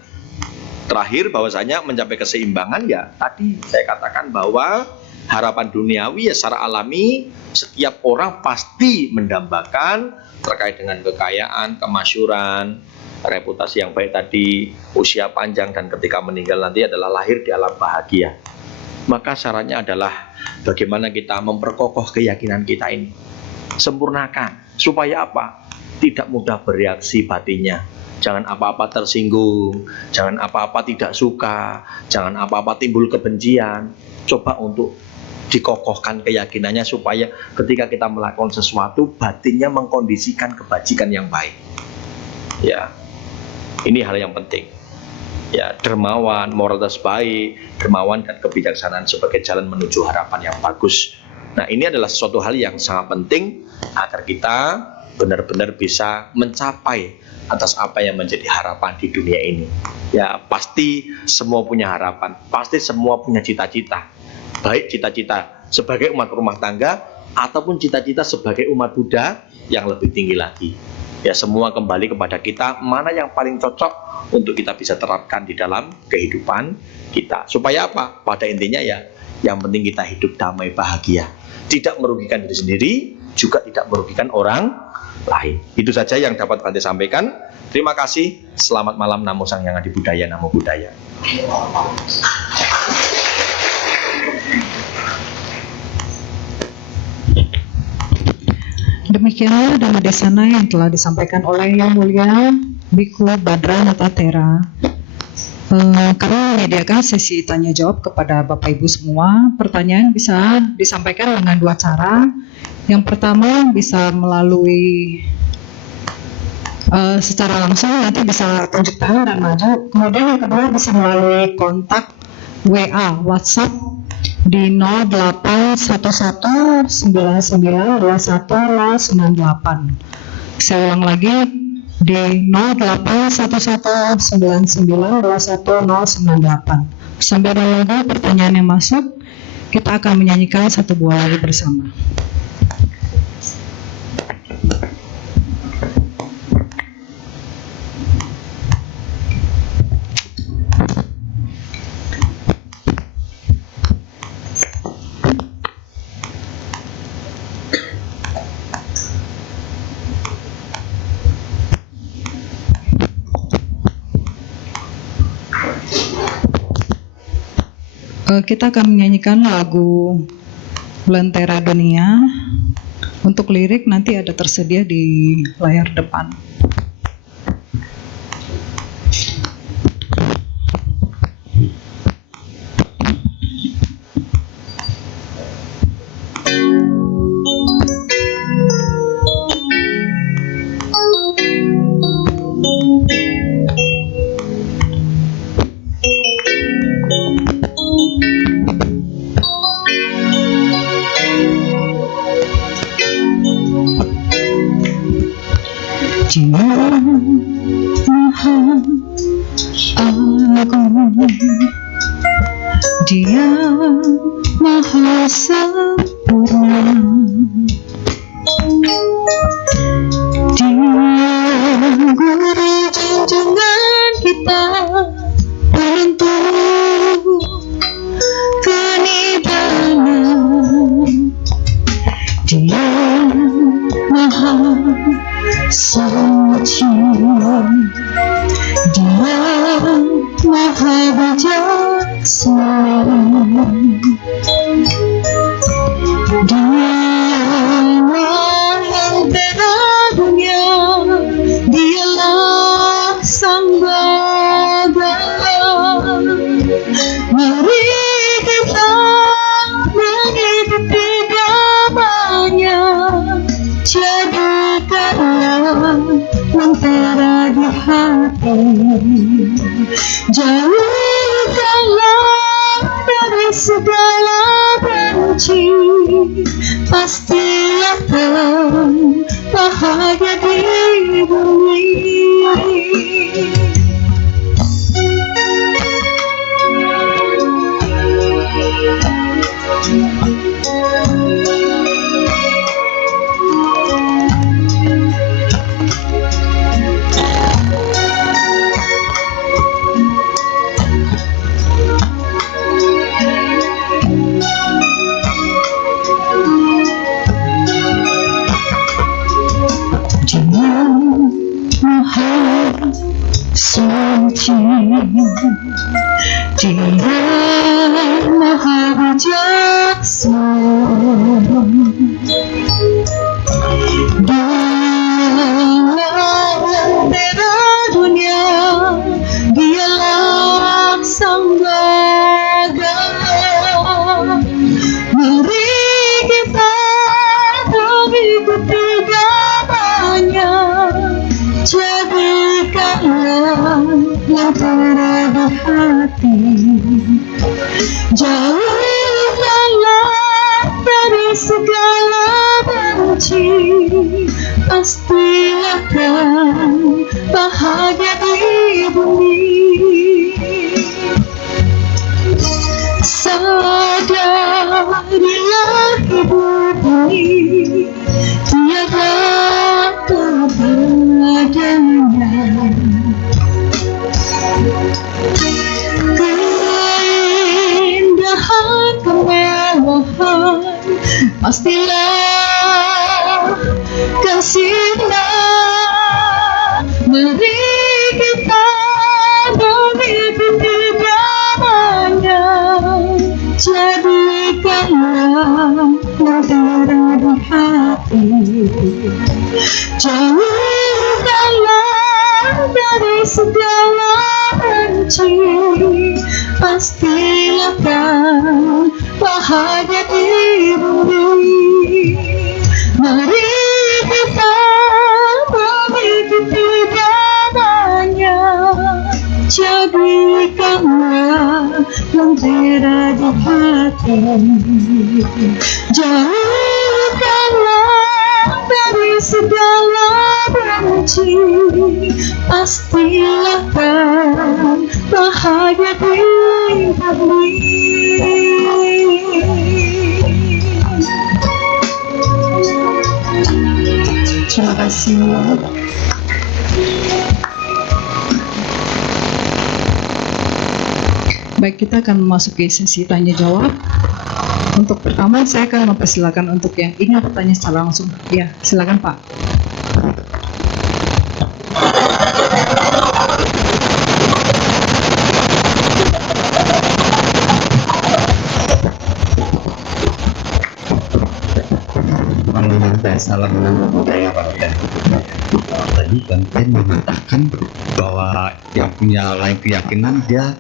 terakhir bahwasanya mencapai keseimbangan ya tadi saya katakan bahwa harapan duniawi ya secara alami setiap orang pasti mendambakan terkait dengan kekayaan, kemasyhuran, reputasi yang baik tadi, usia panjang, dan ketika meninggal nanti adalah lahir di alam bahagia. Maka syaratnya adalah bagaimana kita memperkokoh keyakinan kita ini, sempurnakan supaya apa? Tidak mudah bereaksi batinnya. Jangan apa-apa tersinggung, jangan apa-apa tidak suka, jangan apa-apa timbul kebencian. Coba untuk dikokohkan keyakinannya supaya ketika kita melakukan sesuatu, batinnya mengkondisikan kebajikan yang baik. Ya, ini hal yang penting. Ya, dermawan, moralitas baik, dermawan dan kebijaksanaan sebagai jalan menuju harapan yang bagus. Nah, ini adalah sesuatu hal yang sangat penting agar kita benar-benar bisa mencapai atas apa yang menjadi harapan di dunia ini. Ya, pasti semua punya harapan, pasti semua punya cita-cita. Baik cita-cita sebagai umat rumah tangga ataupun cita-cita sebagai umat Buddha yang lebih tinggi lagi. Ya, semua kembali kepada kita, mana yang paling cocok untuk kita bisa terapkan di dalam kehidupan kita. Supaya apa? Pada intinya ya, yang penting kita hidup damai bahagia. Tidak merugikan diri sendiri, juga tidak merugikan orang lain. Itu saja yang dapat Bante sampaikan. Terima kasih. Selamat malam. Namo Sang Hyang Adi Budaya. Namo Buddhaya. Demikianlah dhamma desana yang telah disampaikan oleh Yang Mulia Bhikkhu Badra Nattatera. Kami menyediakan sesi tanya jawab kepada Bapak Ibu semua. Pertanyaan bisa disampaikan dengan dua cara. Yang pertama bisa melalui secara langsung, nanti bisa tunjuk tangan dan maju. Kemudian yang kedua bisa melalui kontak WA, WhatsApp di 0811992198. Saya ulang lagi di 0811992198. Sambil menunggu pertanyaan yang masuk, kita akan menyanyikan satu buah lagu bersama. Kita akan menyanyikan lagu Lentera Dunia. Untuk lirik nanti ada tersedia di layar depan. Dia Maha Agung, Dia Maha Sempurna, Dia guru junjungan kita, penentu kenibanan Dia Maha Suci, Dia Maha Bijaksana, Dia lentera dunia, Dialah Sang Bagala. Mari kita mengikuti gamanya, jadikanlah lentera di hati, jauhkanlah dari segala benci, pasti akan bahagia di bumi. Dia Maha Suci, Dia Maha Bijaksana, Dialah lentera dunia, Dialah Sang Bagala. Mari kita mengikuti gamanya, jadikanlah lentera di hati, jauhkanlah dari segala benci, pasti akan bahagia di bumi. Sadarilah hidup ini tiada kebahagiaan, keindahan kemewahan pastilah kasihnya. Mari kita mengikuti gamanya, jadikanlah lentera di hati, jauhkanlah dari segala benci, pastilah kan bahagia di bumi. Mari kita mengikuti gamanya, jadikanlah lentera di hati, jauhkanlah dari segala benci, pastilah kan bahagia di bumi. Terima kasih. Baik, kita akan memasuki sesi tanya jawab. Untuk pertama, saya akan mempersilakan untuk yang ingin bertanya secara langsung. Ya, silakan Pak. Salam budaya Pak ya. Tadi Bante mengatakan bahwa yang punya lain keyakinan dia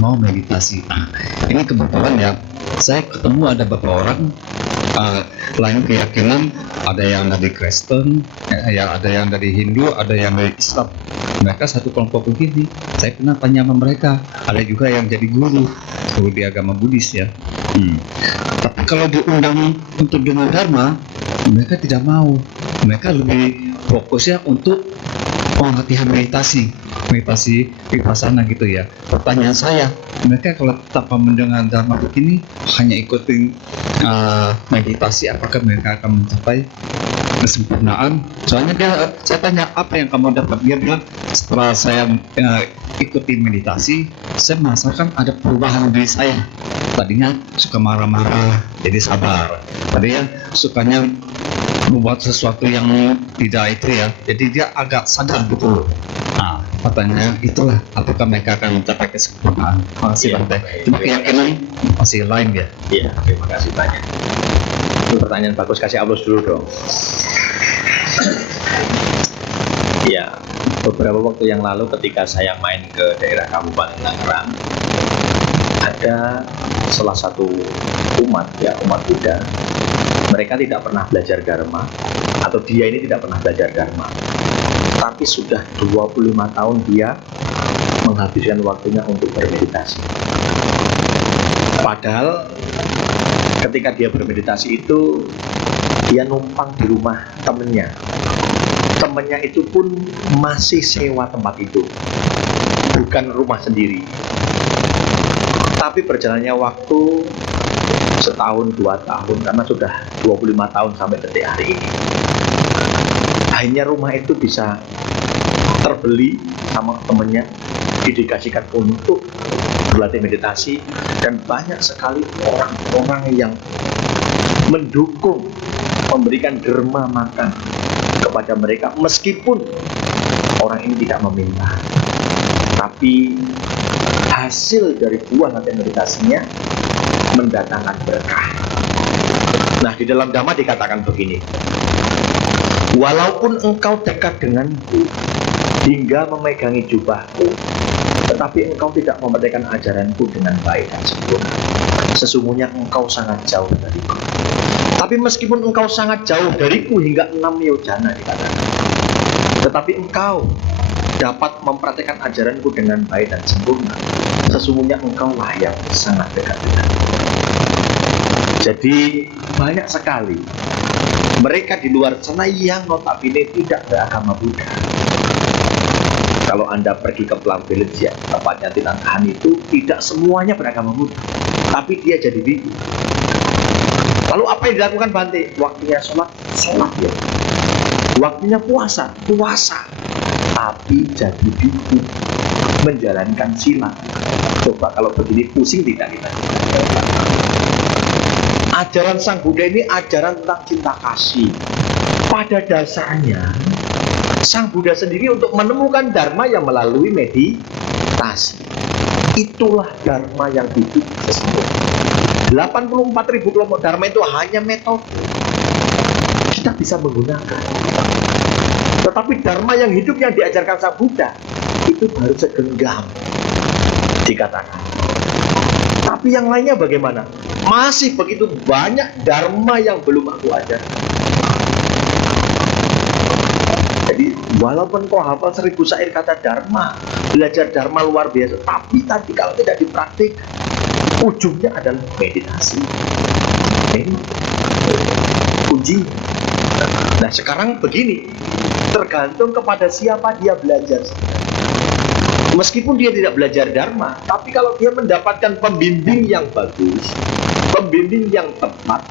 mau meditasi. Nah, ini kebetulan ya, saya ketemu ada beberapa orang lain keyakinan, ada yang dari Kristen, ya ada yang dari Hindu, ada yang dari Islam. Mereka satu kelompok begini. Saya pernah tanya sama mereka, ada juga yang jadi guru di agama Buddhis ya. Tapi kalau diundang untuk dengar dharma, mereka tidak mau. Mereka lebih fokusnya untuk latihan meditasi vipassana gitu ya. Pertanyaan saya, mereka kalau tanpa mendengar dharma begini hanya ikutin meditasi, apakah mereka akan mencapai kesempurnaan? Soalnya saya tanya apa yang kamu dapat, dia bilang setelah saya ikuti meditasi, saya merasakan ada perubahan diri saya. tadinya suka marah-marah, jadi sabar. Tadinya sukanya membuat sesuatu yang tidak itu ya, jadi dia agak sadar betul. Nah, katanya itulah apakah mereka akan mencapai kesempurnaan. Makasih Iya, Bante. baik. Cuma keyakinan masih lain ya. Iya, terima kasih banyak. Itu pertanyaan bagus, kasih aplaus dulu dong. Ya, beberapa waktu yang lalu ketika saya main ke daerah Kabupaten Tangerang, ada salah satu umat Buddha. Mereka tidak pernah belajar dharma, atau dia ini tidak pernah belajar dharma. Tapi sudah 25 tahun dia menghabiskan waktunya untuk bermeditasi. Padahal ketika dia bermeditasi itu, dia numpang di rumah temennya. Temennya itu pun masih sewa tempat itu, bukan rumah sendiri. Tapi berjalannya waktu setahun, 2 tahun, karena sudah 25 tahun sampai detik hari ini. Akhirnya rumah itu bisa terbeli sama temennya, didedikasikan untuk berlatih meditasi, dan banyak sekali orang-orang yang mendukung, memberikan derma makan kepada mereka, meskipun orang ini tidak meminta. Tapi hasil dari buah latihan meditasinya mendatangkan berkah. Nah, di dalam Dhamma dikatakan begini: walaupun engkau dekat denganku hingga memegangi jubahku, tetapi engkau tidak memperhatikan ajaranku dengan baik dan sempurna, sesungguhnya engkau sangat jauh dariku. Tapi meskipun engkau sangat jauh dariku hingga 6 yojana dikatakan, tetapi engkau dapat mempraktikkan ajaranku dengan baik dan sempurna, sesungguhnya engkau lah yang sangat dekat denganku. Jadi banyak sekali mereka di luar sana yang notabene tidak beragama Buddha. Kalau Anda pergi ke Plum Village, ya, tempatnya Tinangkahan itu, tidak semuanya beragama Buddha, tapi dia jadi biku. Lalu apa yang dilakukan Bante? Waktunya sholat, sholat ya. Waktunya puasa, puasa. Tapi jadi biku, menjalankan sila. Coba kalau begini pusing tidak kita? Ajaran Sang Buddha ini ajaran tentang cinta kasih. Pada dasarnya, Sang Buddha sendiri untuk menemukan dharma yang melalui meditasi. Itulah dharma yang hidup sesungguhnya. 84.000 kelompok dharma itu hanya metode. Kita bisa menggunakan. Tetapi dharma yang hidup yang diajarkan Sang Buddha itu baru segenggam dikatakan. Tapi yang lainnya bagaimana? Masih begitu banyak dharma yang belum aku ajar. Jadi walaupun kau hafal 1000 syair kata dharma, belajar dharma luar biasa, tapi tadi kalau tidak dipraktik, ujungnya adalah meditasi. Ini kunci. Nah sekarang begini, tergantung kepada siapa dia belajar. Meskipun dia tidak belajar dharma, tapi kalau dia mendapatkan pembimbing yang bagus, pembimbing yang tepat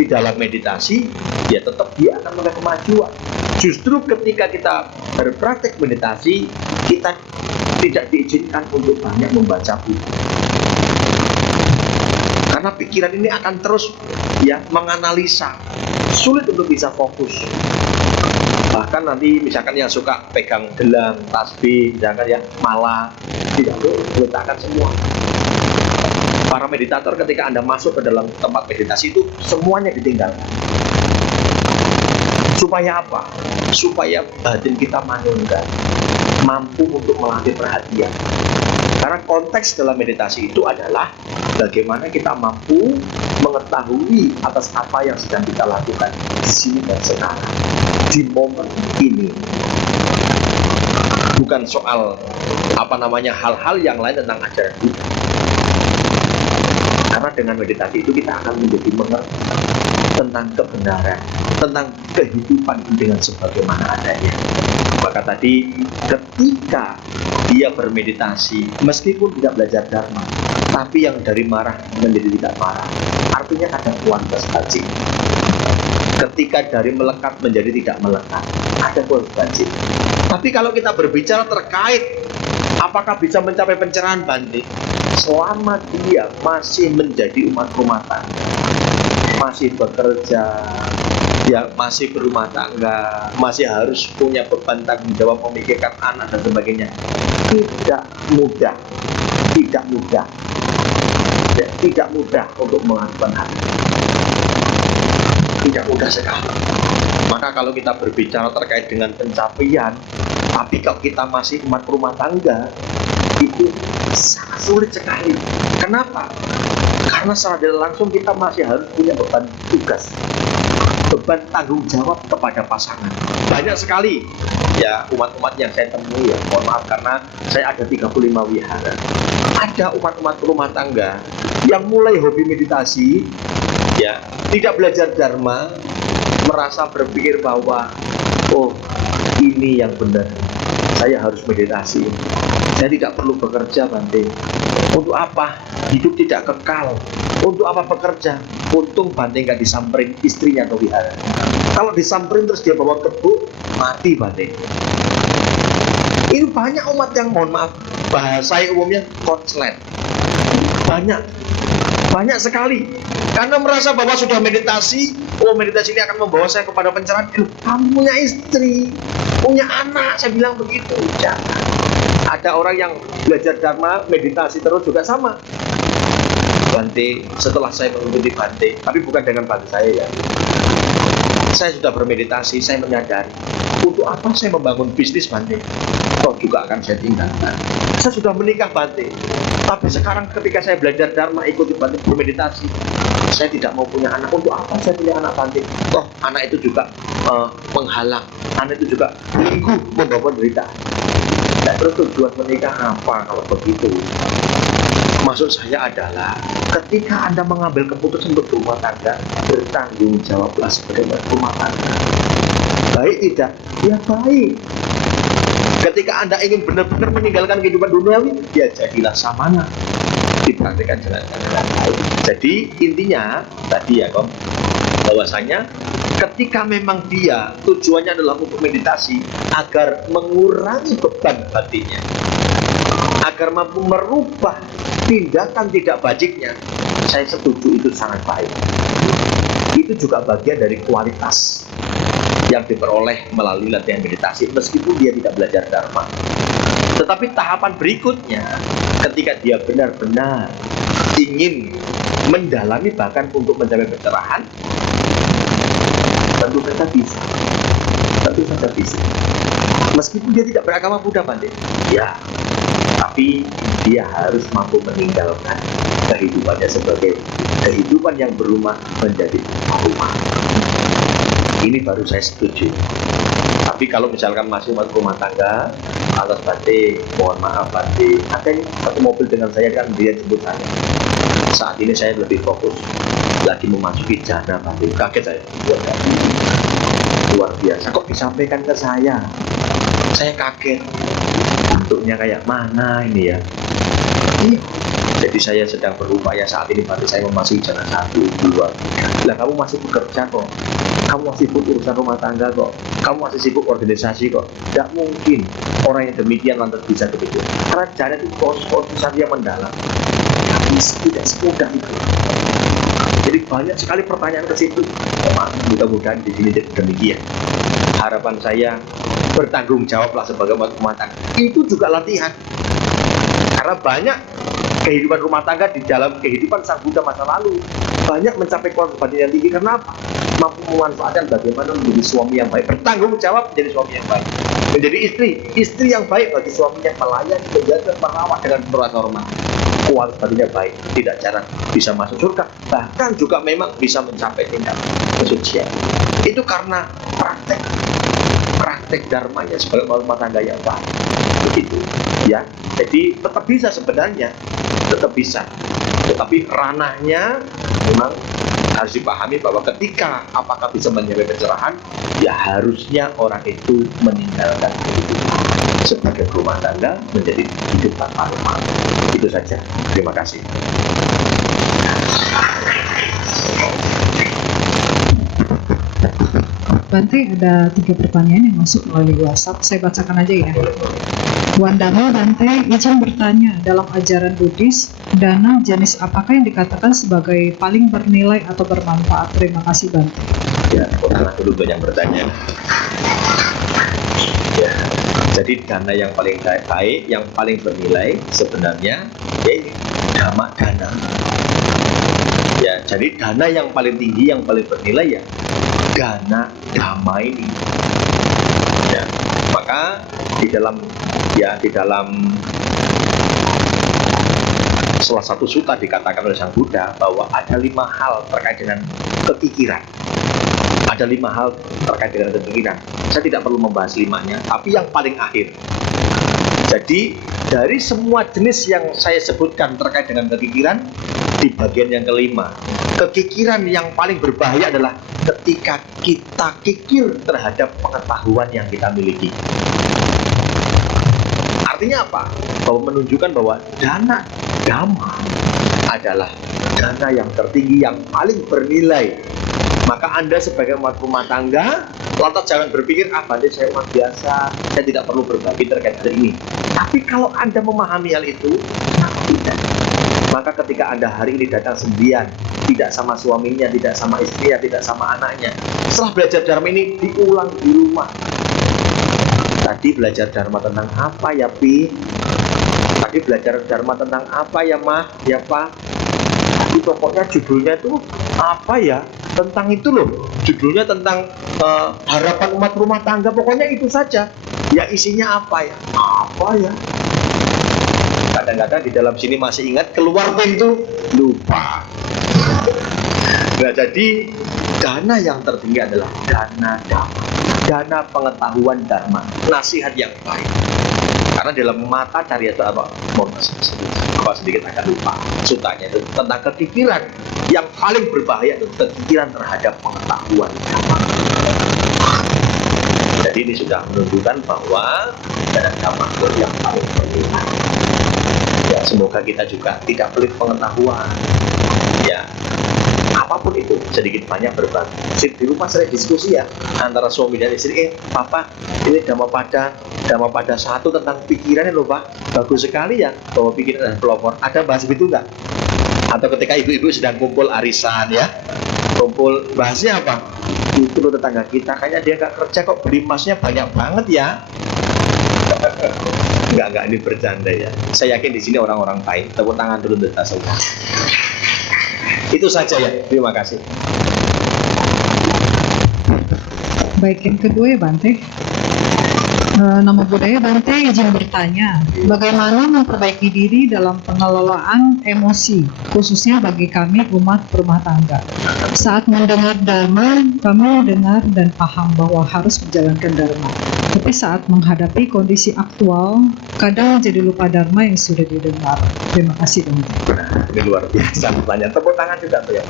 di dalam meditasi, ya tetap dia akan mengalami kemajuan. Justru ketika kita berpraktek meditasi, kita tidak diizinkan untuk banyak membaca buku. Karena pikiran ini akan terus ya menganalisa, sulit untuk bisa fokus. Bahkan nanti misalkan yang suka pegang gelang, tasbih, misalkan yang malah tidak boleh diletakkan semua. Para meditator ketika Anda masuk ke dalam tempat meditasi itu semuanya ditinggalkan. Supaya apa? Supaya batin kita manunggal, mampu untuk melatih perhatian. Karena konteks dalam meditasi itu adalah bagaimana kita mampu mengetahui atas apa yang sedang kita lakukan di sini dan sekarang, di momen ini. Bukan soal hal-hal yang lain tentang ajaran Buddha. Karena dengan meditasi itu kita akan menjadi mengerti tentang kebenaran, tentang kehidupan dengan sebagaimana adanya. Maka tadi ketika dia bermeditasi, meskipun tidak belajar dharma, tapi yang dari marah menjadi tidak marah, artinya ada kualitas batin. Ketika dari melekat menjadi tidak melekat, ada kualitas batin. Tapi kalau kita berbicara terkait apakah bisa mencapai pencerahan Bante, selama dia masih menjadi umat rumah tangga, masih bekerja, dia masih berumah tangga, masih harus punya beban tanggung jawab memikirkan anak dan sebagainya, tidak mudah, tidak mudah untuk melakukan hal itu. Tidak mudah sekali. Maka kalau kita berbicara terkait dengan pencapaian, tapi kalau kita masih umat rumah tangga, itu sangat sulit sekali. Kenapa? Karena secara tidak langsung kita masih harus punya beban tugas, beban tanggung jawab kepada pasangan. Banyak sekali ya umat-umat yang saya temui, ya mohon maaf karena saya ada 35 wihara. Ada umat-umat rumah tangga yang mulai hobi meditasi, ya tidak belajar dharma, merasa berpikir bahwa oh ini yang benar, saya harus meditasi, saya tidak perlu bekerja Bante. Untuk apa? Hidup tidak kekal. Untuk apa bekerja? Untung Bante nggak disamperin istrinya ke wihara. Kalau disamperin terus dia bawa kebuk, mati Bante. Ini banyak umat yang mohon maaf, bahasa umumnya konslet. Banyak sekali. Karena merasa bahwa sudah meditasi, oh meditasi ini akan membawa saya kepada pencerahan. Kamu punya istri, punya anak, saya bilang begitu. Jangan. Ada orang yang belajar dharma, meditasi terus juga sama. Bante, setelah saya mengikuti Bante, tapi bukan dengan Bante saya ya. Saya sudah bermeditasi, saya menyadari untuk apa saya membangun bisnis Bante, kok juga akan saya tinggalkan. Saya sudah menikah Bante, tapi sekarang ketika saya belajar dharma, ikuti Bante bermeditasi, saya tidak mau punya anak. Untuk apa saya punya anak Bante? Toh anak itu juga menghalang, anak itu juga membawa derita. Dan terus tujuan menikah apa kalau begitu? Maksud saya adalah ketika Anda mengambil keputusan untuk berumah tangga, bertanggung jawablah sebagai rumah tangga. Baik tidak? Ya baik. Ketika Anda ingin benar-benar meninggalkan kehidupan duniawi, ya jadilah samana. Dipraktikkan dengan baik. Jadi intinya tadi ya Kom, bahwasanya ketika memang dia tujuannya adalah untuk meditasi agar mengurangi beban hatinya, agar mampu merubah tindakan tidak bajiknya, saya setuju itu sangat baik. Itu juga bagian dari kualitas yang diperoleh melalui latihan meditasi, meskipun dia tidak belajar dharma. Tetapi tahapan berikutnya, ketika dia benar-benar ingin mendalami bahkan untuk mencapai pencerahan, tentu saja bisa. Meskipun dia tidak beragama Buddha Bante, ya, tapi dia harus mampu meninggalkan kehidupannya sebagai kehidupan yang berumah menjadi rumah. Ini baru saya setuju. Tapi kalau misalkan masih rumah tangga, atas Bante, mohon maaf Bante, ada satu mobil dengan saya kan dia jemput saya. Saat ini saya lebih fokus lagi memasuki jana Bante. Kaget saya. Luar biasa, kok disampaikan ke saya? Saya kaget. Bentuknya kayak mana ini ya? Jadi saya sedang berupaya saat ini Bante, saya memasuki jana 1, 2, 3. Lah kamu masih bekerja kok, kamu masih sibuk urusan rumah tangga kok, kamu masih sibuk organisasi kok. Tidak mungkin orang yang demikian lantas bisa begitu. Karena jana itu posisi yang mendalam. Tapi tidak semudah itu. Jadi banyak sekali pertanyaan ke situ. Mudah-mudahan di sini demikian. Harapan saya, bertanggung jawablah sebagai rumah tangga. Itu juga latihan. Karena banyak kehidupan rumah tangga di dalam kehidupan Sang Buddha masa lalu banyak mencapai kualitas yang tinggi. Kenapa? Mampu memanfaatkan bagaimana menjadi suami yang baik, bertanggung jawab menjadi suami yang baik, menjadi istri yang baik bagi suaminya, melayani, menjaga, merawat dengan penuh hormat. Kualitasnya baik, tidak jarang bisa masuk surga, bahkan juga memang bisa mencapai tingkat kesucian. Itu karena praktek dharmanya sebagai rumah tangga yang baik. Begitu ya. Jadi tetap bisa sebenarnya, tetap bisa. Tetapi ranahnya memang harus dipahami bahwa ketika apakah bisa mencapai pencerahan, ya harusnya orang itu meninggalkan kehidupan sebagai rumah tangga menjadi hidup tanpa rumah. Itu saja. Terima kasih. Bante, ada 3 pertanyaan yang masuk melalui WhatsApp. Saya bacakan aja ya. Wandama Bante izin bertanya, dalam ajaran Buddhis, dana jenis apakah yang dikatakan sebagai paling bernilai atau bermanfaat? Terima kasih Bante. Ya, orang dulu banyak bertanya. Ya, jadi dana yang paling baik, yang paling bernilai sebenarnya yaitu dhamma dana. Ya, jadi dana yang paling tinggi, yang paling bernilai ya dana dhamma ini. Ya, maka di dalam salah satu sutta dikatakan oleh Sang Buddha bahwa ada 5 hal terkait dengan kekikiran. Ada 5 hal terkait dengan kekikiran. Saya tidak perlu membahas 5-nya, tapi yang paling akhir. Jadi dari semua jenis yang saya sebutkan terkait dengan kekikiran, di bagian yang kelima, kekikiran yang paling berbahaya adalah ketika kita kikir terhadap pengetahuan yang kita miliki. Artinya apa? Bahwa menunjukkan bahwa dana dhamma adalah dana yang tertinggi, yang paling bernilai. Maka Anda sebagai umat rumah tangga, lantas jangan berpikir, Bante saya umat biasa, saya tidak perlu berbagi terkait hal ini. Tapi kalau Anda memahami hal itu, tidak. Maka ketika Anda hari ini datang sendirian, tidak sama suaminya, tidak sama istrinya, tidak sama anaknya, setelah belajar dharma ini diulang di rumah. Tadi belajar dharma tentang apa ya Pi? Tadi belajar dharma tentang apa ya Mah? Ya Pak? Tapi pokoknya judulnya itu apa ya? Tentang itu loh. Judulnya tentang harapan umat rumah tangga. Pokoknya itu saja. Ya isinya apa ya? Apa ya? Kadang-kadang di dalam sini masih ingat, keluar pintu lupa. Nah, jadi dana yang tertinggi adalah dana dhamma, dana pengetahuan dharma, nasihat yang baik. Karena dalam mata cari itu apa? Sedikit agak lupa. Sutanya itu tentang kekikiran yang paling berbahaya, itu kekikiran terhadap pengetahuan dharma. Jadi ini sudah menunjukkan bahwa dana dhamma itu yang paling penting. Ya, semoga kita juga tidak pelit pengetahuan. Ya, apapun itu, sedikit banyak berbagi. Di rumah sering diskusi ya antara suami dan istri. Papa, ini Dhammapada 1 tentang pikirannya loh Pak. Bagus sekali ya bahwa pikiran dan pelopor. Ada bahas itu enggak? Atau ketika ibu-ibu sedang kumpul arisan ya, kumpul bahasnya apa? Itu loh tetangga kita, kayaknya dia nggak kerja kok beli emasnya banyak banget ya. Enggak, ini bercanda ya. Saya yakin di sini orang-orang baik. Tepuk tangan dulu untuk kita semua. Itu saja ya. Terima kasih. Baik, yang kedua ya Bante. Nama budaya Bante izin bertanya, bagaimana memperbaiki diri dalam pengelolaan emosi, khususnya bagi kami umat rumah tangga. Saat mendengar dharma, kami dengar dan paham bahwa harus menjalankan dharma. Tapi saat menghadapi kondisi aktual, kadang jadi lupa dharma yang sudah didengar. Terima kasih Bante. Ini luar biasa pertanyaan. Tepuk tangan juga tuh ya.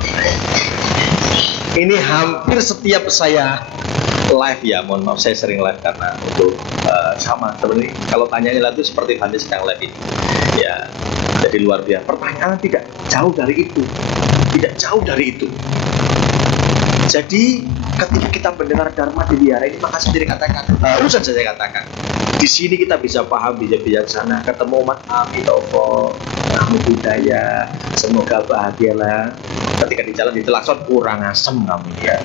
Ini hampir setiap saya live ya, mohon maaf saya sering live karena untuk sama sebenarnya kalau tanyanya itu seperti Bante sedang live ini ya, jadi luar biasa. Pertanyaan tidak jauh dari itu, jadi ketika kita mendengar dharma di wihara ini, maka sendiri katakan, barusan saya katakan, di sini kita bisa paham, bisa bijaksana, ketemu umat Amitopo, Namo Buddhaya, semoga bahagialah. Ketika di jalan di Telakson kurang asem kami ya.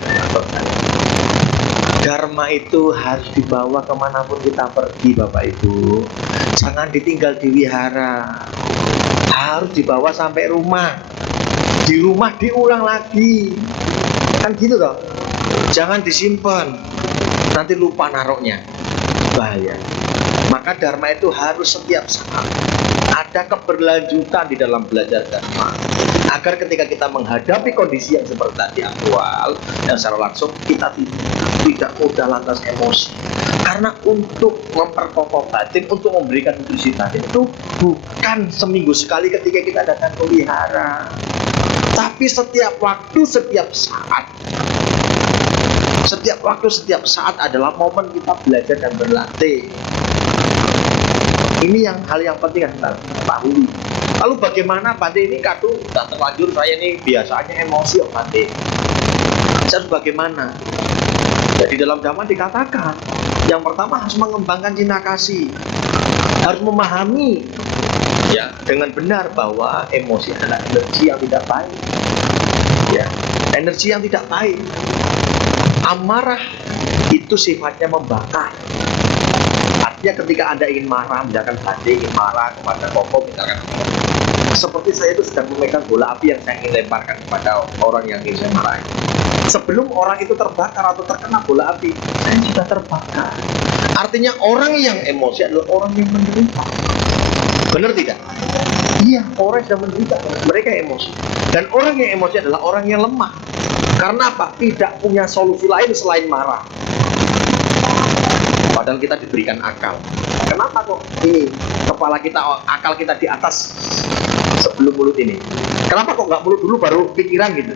Dharma itu harus dibawa kemanapun kita pergi Bapak Ibu. Jangan ditinggal di wihara, harus dibawa sampai rumah. Di rumah diulang lagi. Kan gitu toh. Jangan disimpan, nanti lupa naruhnya, bahaya. Maka dharma itu harus setiap saat ada keberlanjutan di dalam belajar dharma, agar ketika kita menghadapi kondisi yang seperti tadi aktual dan secara langsung, kita tidak mudah lantas emosi. Karena untuk memperkokoh batin, untuk memberikan nutrisi batin itu bukan seminggu sekali ketika kita datang ke wihara, tapi setiap waktu, setiap saat. Setiap waktu, setiap saat adalah momen kita belajar dan berlatih. Ini hal yang penting yang kita ketahui. Lalu bagaimana Bante ini kadung sudah terlanjur, saya ini biasanya emosi Bante. Saya harus bagaimana? Jadi dalam Dhamma dikatakan, yang pertama harus mengembangkan cinta kasih, harus memahami ya dengan benar bahwa emosi adalah energi yang tidak baik. Ya, energi yang tidak baik. Amarah itu sifatnya membakar. Artinya ketika Anda ingin marah, misalkan Bante ingin marah kepada Koko, misalkan seperti saya itu sedang memegang bola api yang saya ingin lemparkan kepada orang yang ingin saya marahi. Sebelum orang itu terbakar atau terkena bola api, saya sudah terbakar. Artinya orang yang emosi adalah orang yang menderita. Benar tidak? Iya, orang yang sedang menderita, mereka emosi. Dan orang yang emosi adalah orang yang lemah. Karena apa? Tidak punya solusi lain selain marah. Padahal kita diberikan akal. Kenapa kok ini kepala kita, akal kita di atas sebelum mulut ini? Kenapa kok nggak mulut dulu baru pikiran gitu?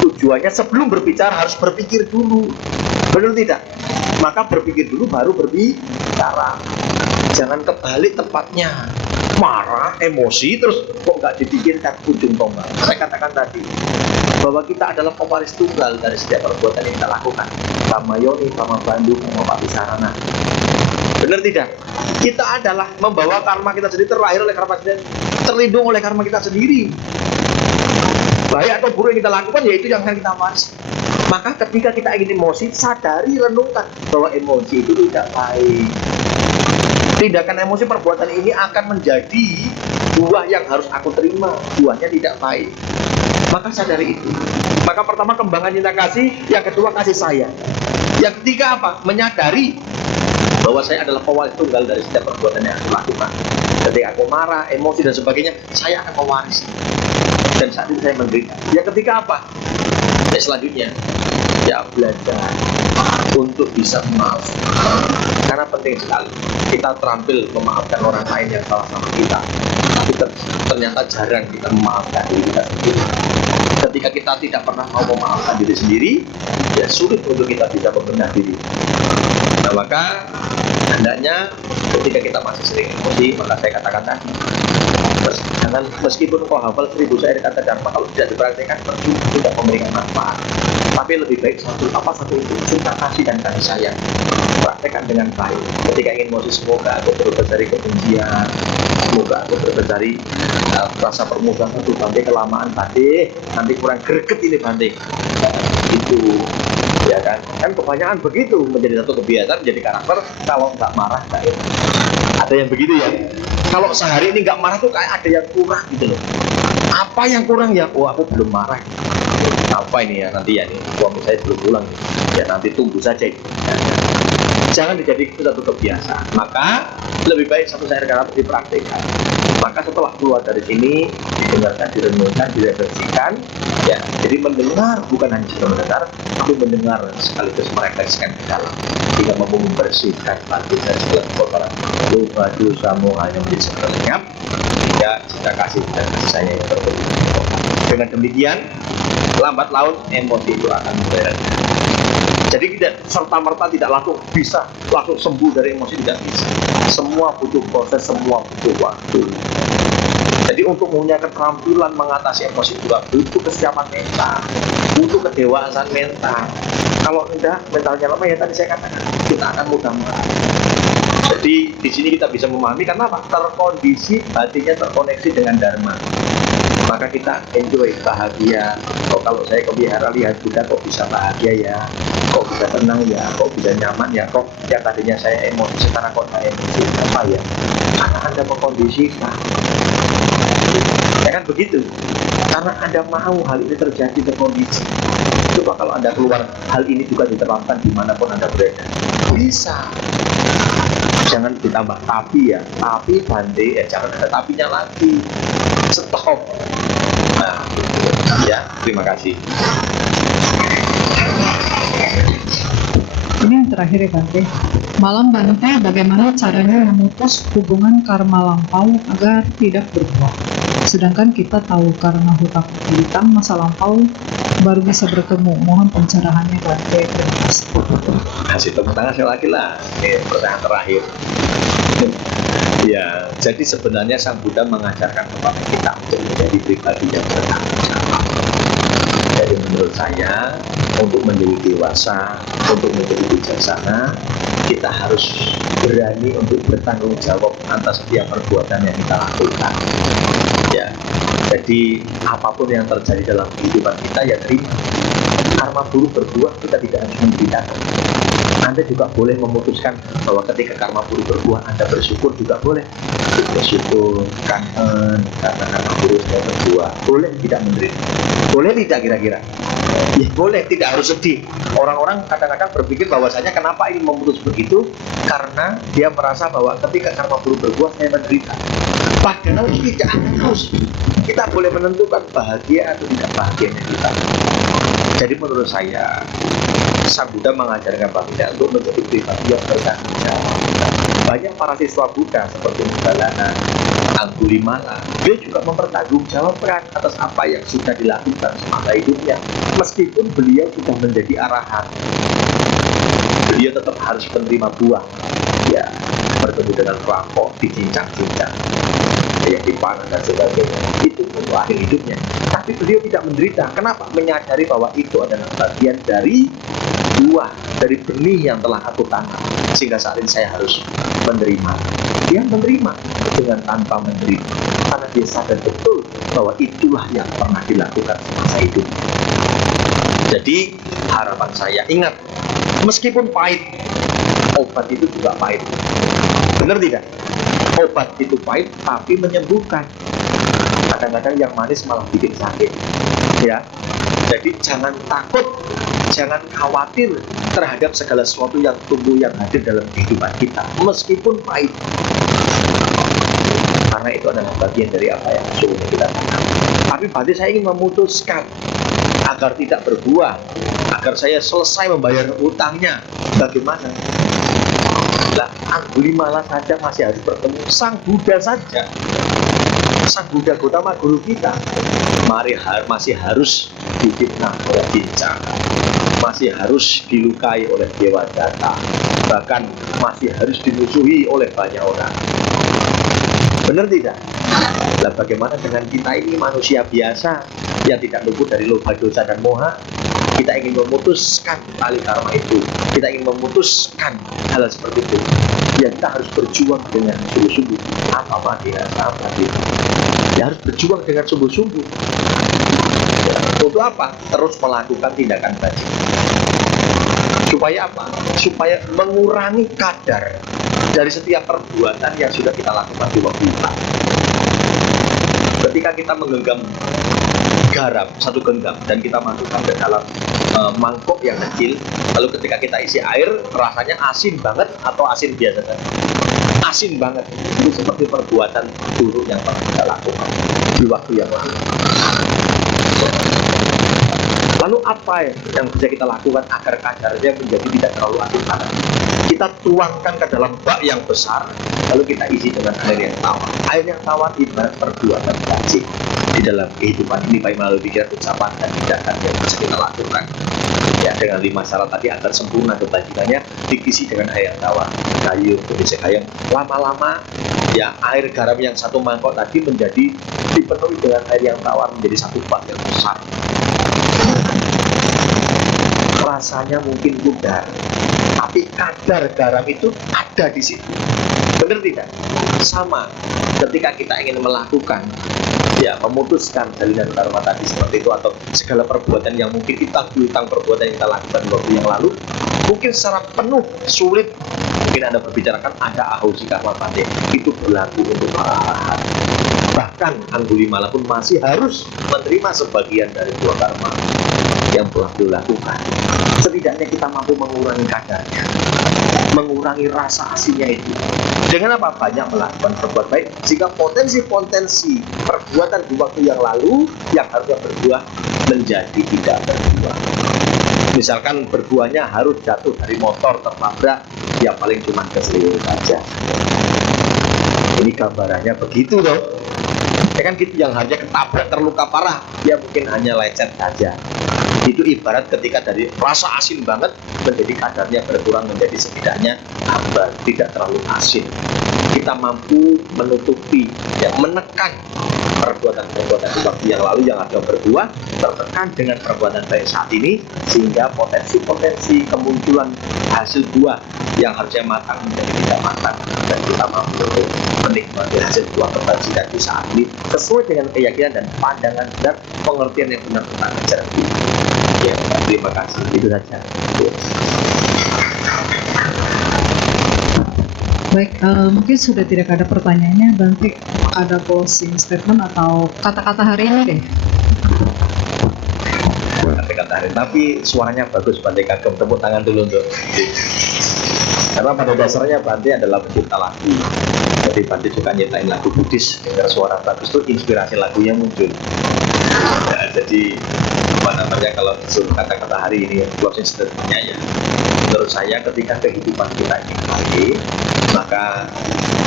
Tujuannya sebelum berbicara harus berpikir dulu. Benar tidak? Maka berpikir dulu baru berbicara. Jangan kebalik tempatnya. Marah, emosi, terus kok nggak dipikirkan ujung tombak. Saya katakan tadi bahwa kita adalah pewaris tunggal dari setiap perbuatan yang kita lakukan. Sama Yoni, sama Bandung, sama Pak Bisarana. Benar tidak? Kita adalah membawa karma kita sendiri, terlahir oleh karma kita, terlindung oleh karma kita sendiri. Baik atau buruk yang kita lakukan, yaitu yang akan kita warisi. Maka ketika kita ingin emosi, sadari, renungkan bahwa emosi itu tidak baik. Tindakan emosi perbuatan ini akan menjadi buah yang harus aku terima. Buahnya tidak baik. Maka sadari itu. Maka pertama kembangkan cinta kasih, yang kedua kasih sayang. Yang ketiga apa? Menyadari bahwa saya adalah pewaris tunggal dari setiap perbuatan yang aku lakukan. Ketika aku marah, emosi dan sebagainya, saya akan mewarisi. Dan saat itu saya menderita. Yang ketiga apa? Selanjutnya, ya belajar untuk bisa memaafkan. Karena penting sekali kita terampil memaafkan orang lain yang salah sama kita. Tapi ternyata jarang kita memaafkan diri kita sendiri. Ketika kita tidak pernah mau memaafkan diri sendiri, ya sulit untuk kita bisa membenahi diri. Nah, maka hendaknya ketika kita masih sering emosi, maka saya katakan tadi, jangan meskipun kau hafal 1000 syair kata Dharma, kalau tidak dipraktikkan tentu tidak memberikan manfaat. Tapi lebih baik satu itu cinta kasih dan kasih sayang. Praktekkan dengan baik. Ketika ingin emosi, semoga aku berbebas dari kebencian, semoga aku berbebas dari rasa permusuhan itu. Bante kelamaan Bante, nanti kurang greget ini Bante. Itu ya kan kebanyakan begitu, menjadi satu kebiasaan, menjadi karakter. Kalau nggak marah nggak enak. Ada yang begitu ya. Kalau sehari ini nggak marah tuh kayak ada yang kurang gitu loh. Apa yang kurang ya? Oh, aku belum marah. Apa ini ya nanti ya nih, suami saya belum pulang ya, nanti tunggu saja. Jangan dijadikan satu kebiasaan. Maka lebih baik satu syair kata dipraktikkan. Maka setelah keluar dari sini, didengarkan, direnungkan, direfleksikan, ya. Jadi mendengar bukan hanya sekedar mendengar, tapi mendengar sekaligus merefleksikan ke dalam. Jika mampu membersihkan hati dan segala kotoran, lupa dosamu hanya menjadi sekelengkap, ya cinta kasih dan kasih sayang yang terpenuhi. Dengan demikian, lambat laun emosi itu akan mulai reda. Jadi tidak serta-merta tidak langsung bisa langsung sembuh dari emosi, tidak bisa. Semua butuh proses, semua butuh waktu. Jadi untuk punya keterampilan mengatasi emosi juga butuh kesiapan mental, butuh kedewasaan mental. Kalau tidak mentalnya lemah, ya tadi saya katakan kita akan mudah marah. Jadi di sini kita bisa memahami karena apa? Terkondisi, hatinya terkoneksi dengan Dharma. Maka kita enjoy, bahagia. Kalau saya ke wihara lihat Buddha, kok bisa bahagia ya, kok bisa tenang ya, kok bisa nyaman ya, kok yang tadinya saya emosi sekarang kok saya emosi. Apa ya? Karena Anda mengkondisikan. Ya kan begitu. Karena Anda mau hal ini terjadi, terkondisi. Coba kalau Anda keluar, hal ini juga diterapkan dimanapun Anda berada. Bisa. Jangan ditambah tapi ya, tapi Bante ya, jangan ada tapinya lagi. Stop. Nah, ya, terima kasih. Ini yang terakhir ya Bante. Malam Bante, bagaimana caranya memutus hubungan karma lampau agar tidak berbuah? Sedangkan kita tahu karena hutang piutang masa lampau baru bisa bertemu. Mohon pencerahannya Bante. Terima kasih. Kasih tepuk tangan sekali lagi lah. Pertanyaan terakhir. Ya, jadi sebenarnya Sang Buddha mengajarkan kepada kita untuk menjadi pribadi yang bertanggung jawab. Jadi menurut saya untuk menjadi dewasa, untuk menjadi bijaksana, kita harus berani untuk bertanggung jawab atas setiap perbuatan yang kita lakukan. Ya, jadi apapun yang terjadi dalam kehidupan kita ya terima. Karma buruk berbuah, kita tidak harus menderitakan. Anda juga boleh memutuskan bahwa ketika karma buruk berbuah, Anda bersyukur juga boleh. Bersyukur, kangen, karena karma buruk saya berbuah. Boleh tidak menderita? Boleh tidak kira-kira? Ya boleh, tidak harus sedih. Orang-orang kadang-kadang berpikir bahwasanya kenapa ini memutus begitu? Karena dia merasa bahwa ketika karma buruk berbuah, saya menderita. Padahal tidak harus. Kita boleh menentukan bahagia atau tidak bahagianya kita. Jadi menurut saya, Sang Buddha mengajarkan kita untuk menjadi pribadi yang bertanggung jawab. Banyak para siswa Buddha seperti Moggallana, Angulimala, dia juga mempertanggungjawabkan atas apa yang sudah dilakukan semasa hidupnya. Meskipun beliau sudah menjadi arahan, beliau tetap harus menerima buah. Ya, bertemu dengan perampok, dicincang-cincang, yang dipanah dan sebagainya. Itu untuk akhir hidupnya. Tapi beliau tidak menderita. Kenapa? Menyadari bahwa itu adalah bagian dari buah, dari benih yang telah aku tanam. Sehingga saat ini saya harus menerima. Dia menerima dengan tanpa menderita. Karena dia sadar betul bahwa itulah yang pernah dilakukan semasa hidup. Jadi harapan saya, ingat, meskipun pahit, obat itu juga pahit. Benar tidak? Obat itu pahit tapi menyembuhkan. Kadang-kadang yang manis malah bikin sakit. Ya. Jadi jangan takut, jangan khawatir terhadap segala sesuatu yang tumbuh yang hadir dalam kehidupan kita, meskipun pahit. Karena itu adalah bagian dari apa yang sesungguhnya kita tanam. Tapi berarti saya ingin memutuskan agar tidak berbuah, agar saya selesai membayar utangnya. Bagaimana? Lah, Angulimala saja masih harus bertemu, Sang Buddha saja, Sang Buddha Gautama guru kita, masih harus difitnah oleh Kincaka, masih harus dilukai oleh Dewa Data, bahkan masih harus dimusuhi oleh banyak orang. Benar tidak? Lah bagaimana dengan kita ini manusia biasa yang tidak luput dari loba, dosa dan moha? Kita ingin memutuskan tali karma itu, kita ingin memutuskan hal seperti itu. Ya kita harus berjuang dengan sungguh-sungguh. Apa dia? Ya harus berjuang dengan sungguh-sungguh. Ya, untuk apa? Terus melakukan tindakan baik. Supaya apa? Supaya mengurangi kadar dari setiap perbuatan yang sudah kita lakukan di waktu itu. Ketika kita menggenggam garam, satu genggam, dan kita masukkan ke dalam mangkok yang kecil, lalu ketika kita isi air, rasanya asin banget atau asin biasa saja? Asin banget. Itu seperti perbuatan buruk yang pernah kita lakukan di waktu yang lalu. Lalu apa yang bisa kita lakukan agar kadarnya menjadi tidak terlalu asin banget? Kita tuangkan ke dalam bak yang besar, lalu kita isi dengan air yang tawar. Air yang tawar ibarat perbuatan baik di dalam kehidupan ini, baik melalui pikiran, ucapan, dan tindakan yang bisa kita lakukan. Ya, dengan 5 syarat tadi agar sempurna kebajikannya, diisi dengan air yang tawar. Kayu, Indonesia Gayam. Lama-lama, ya air garam yang satu mangkok tadi menjadi dipenuhi dengan air yang tawar, menjadi satu bak yang besar. Rasanya mungkin pudar, tapi kadar garam itu ada di situ. Benar tidak? Sama ketika kita ingin melakukan, ya memutuskan jalinan karma tadi seperti itu, atau segala perbuatan yang mungkin kita piutang perbuatan yang kita lakukan di waktu yang lalu, mungkin secara penuh sulit. Mungkin Anda berbicarakan ada ahosi karma pade, itu berlaku untuk para arahat. Bahkan Angulimala pun masih harus menerima sebagian dari buah karma yang telah dilakukan. Setidaknya kita mampu mengurangi kadarnya, mengurangi rasa asinnya itu. Dengan apa? Banyak melakukan perbuatan baik, sehingga potensi-potensi perbuatan di waktu yang lalu yang harusnya berbuah menjadi tidak berbuah. Misalkan berbuahnya harus jatuh dari motor, tertabrak, ya paling cuma keselio saja. Ini gambarannya begitu loh. Ya kan gitu, yang harusnya ketabrak terluka parah, ya mungkin hanya lecet saja. Itu ibarat ketika dari rasa asin banget menjadi kadarnya berkurang menjadi setidaknya tidak terlalu asin. kita mampu menutupi, ya, menekan perbuatan-perbuatan di waktu yang lalu yang agak berbuah tertekan dengan perbuatan baik saat ini, sehingga potensi-potensi kemunculan hasil buah yang harusnya matang menjadi tidak matang, dan kita mampu untuk menikmati hasil buah kebajikan di saat ini sesuai dengan keyakinan dan pandangan dan pengertian yang benar tentang ajaran kita. Ya, terima kasih, itu saja. Baik, mungkin sudah tidak ada pertanyaannya. Bante, ada closing statement atau kata-kata hari ini deh? Kata-kata hari, tapi suaranya bagus Bante, kagum, tepuk tangan dulu untuk. Karena pada dasarnya Bante adalah pencipta lagu. Jadi Bante juga nyiptain lagu Buddhis, dengar suara bagus itu inspirasi lagunya muncul. Ya, jadi apa namanya, kalau disuruh kata-kata hari ini closing statement-nya, ya, menurut saya ketika kehidupan kita ini baik, maka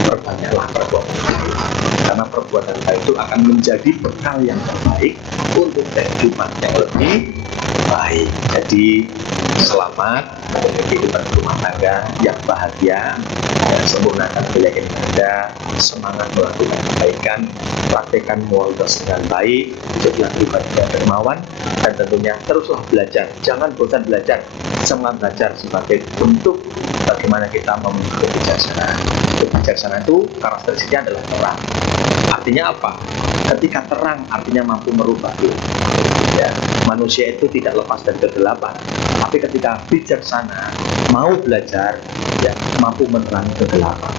perbanyaklah perbuatan baik, karena perbuatan baik itu akan menjadi bekal yang terbaik untuk kehidupan yang lebih baik. Jadi selamat untuk kehidupan rumah tangga yang bahagia, ya, sempurnakan keyakinan Anda, semangat melakukan kebaikan, praktekkan moralitas dengan baik, jadilah pribadi yang dermawan, dan tentunya teruslah belajar, jangan bosan belajar. Semangat belajar sebagai bentuk bagaimana kita memenuhi kebijaksanaan. Kebijaksanaan itu karakteristiknya adalah terang. Artinya apa? Ketika terang artinya mampu merubah hidup. Ya, manusia itu tidak lepas dari kegelapan, tapi ketika bijaksana mau belajar, ya, mampu menerangi kegelapan.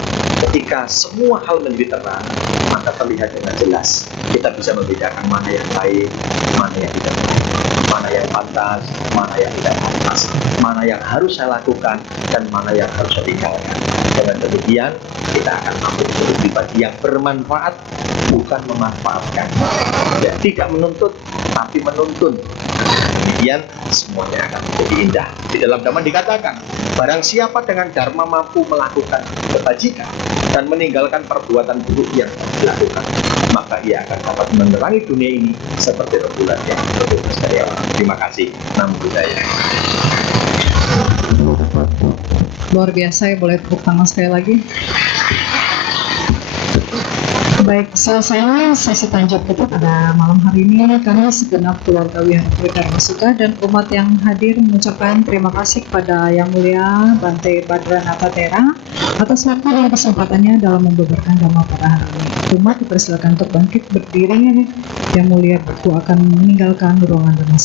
Ketika semua hal menjadi terang, maka terlihat dengan jelas. Kita bisa membedakan mana yang baik, mana yang tidak baik, mana yang pantas, mana yang tidak pantas, mana yang harus saya lakukan, dan mana yang harus saya tinggalkan. Dengan demikian, kita akan mampu menjadi pribadi yang bermanfaat, bukan memanfaatkan. Ya, tidak menuntut, tapi menuntun. Demikian semuanya akan menjadi indah. Di dalam Dhamma dikatakan, barang siapa dengan dharma mampu melakukan kebajikan dan meninggalkan perbuatan buruk yang dilakukan, maka ia akan dapat menerangi dunia ini seperti rembulan yang berbebas dari awan. Terima kasih. Namo Buddhaya. Luar biasa ya, boleh tepuk tangan sekali lagi. Baik, selesai sesi tanjab kita pada malam hari ini. Kami segenap keluarga Wihara Dharma Sukha dan umat yang hadir mengucapkan terima kasih kepada Yang Mulia Bante Badranapatera atas waktu dan kesempatannya dalam membeberkan Dhamma pada hari ini. Umat dipersilakan untuk bangkit berdiri. Yang Mulia Batu akan meninggalkan ruangan Dhamma.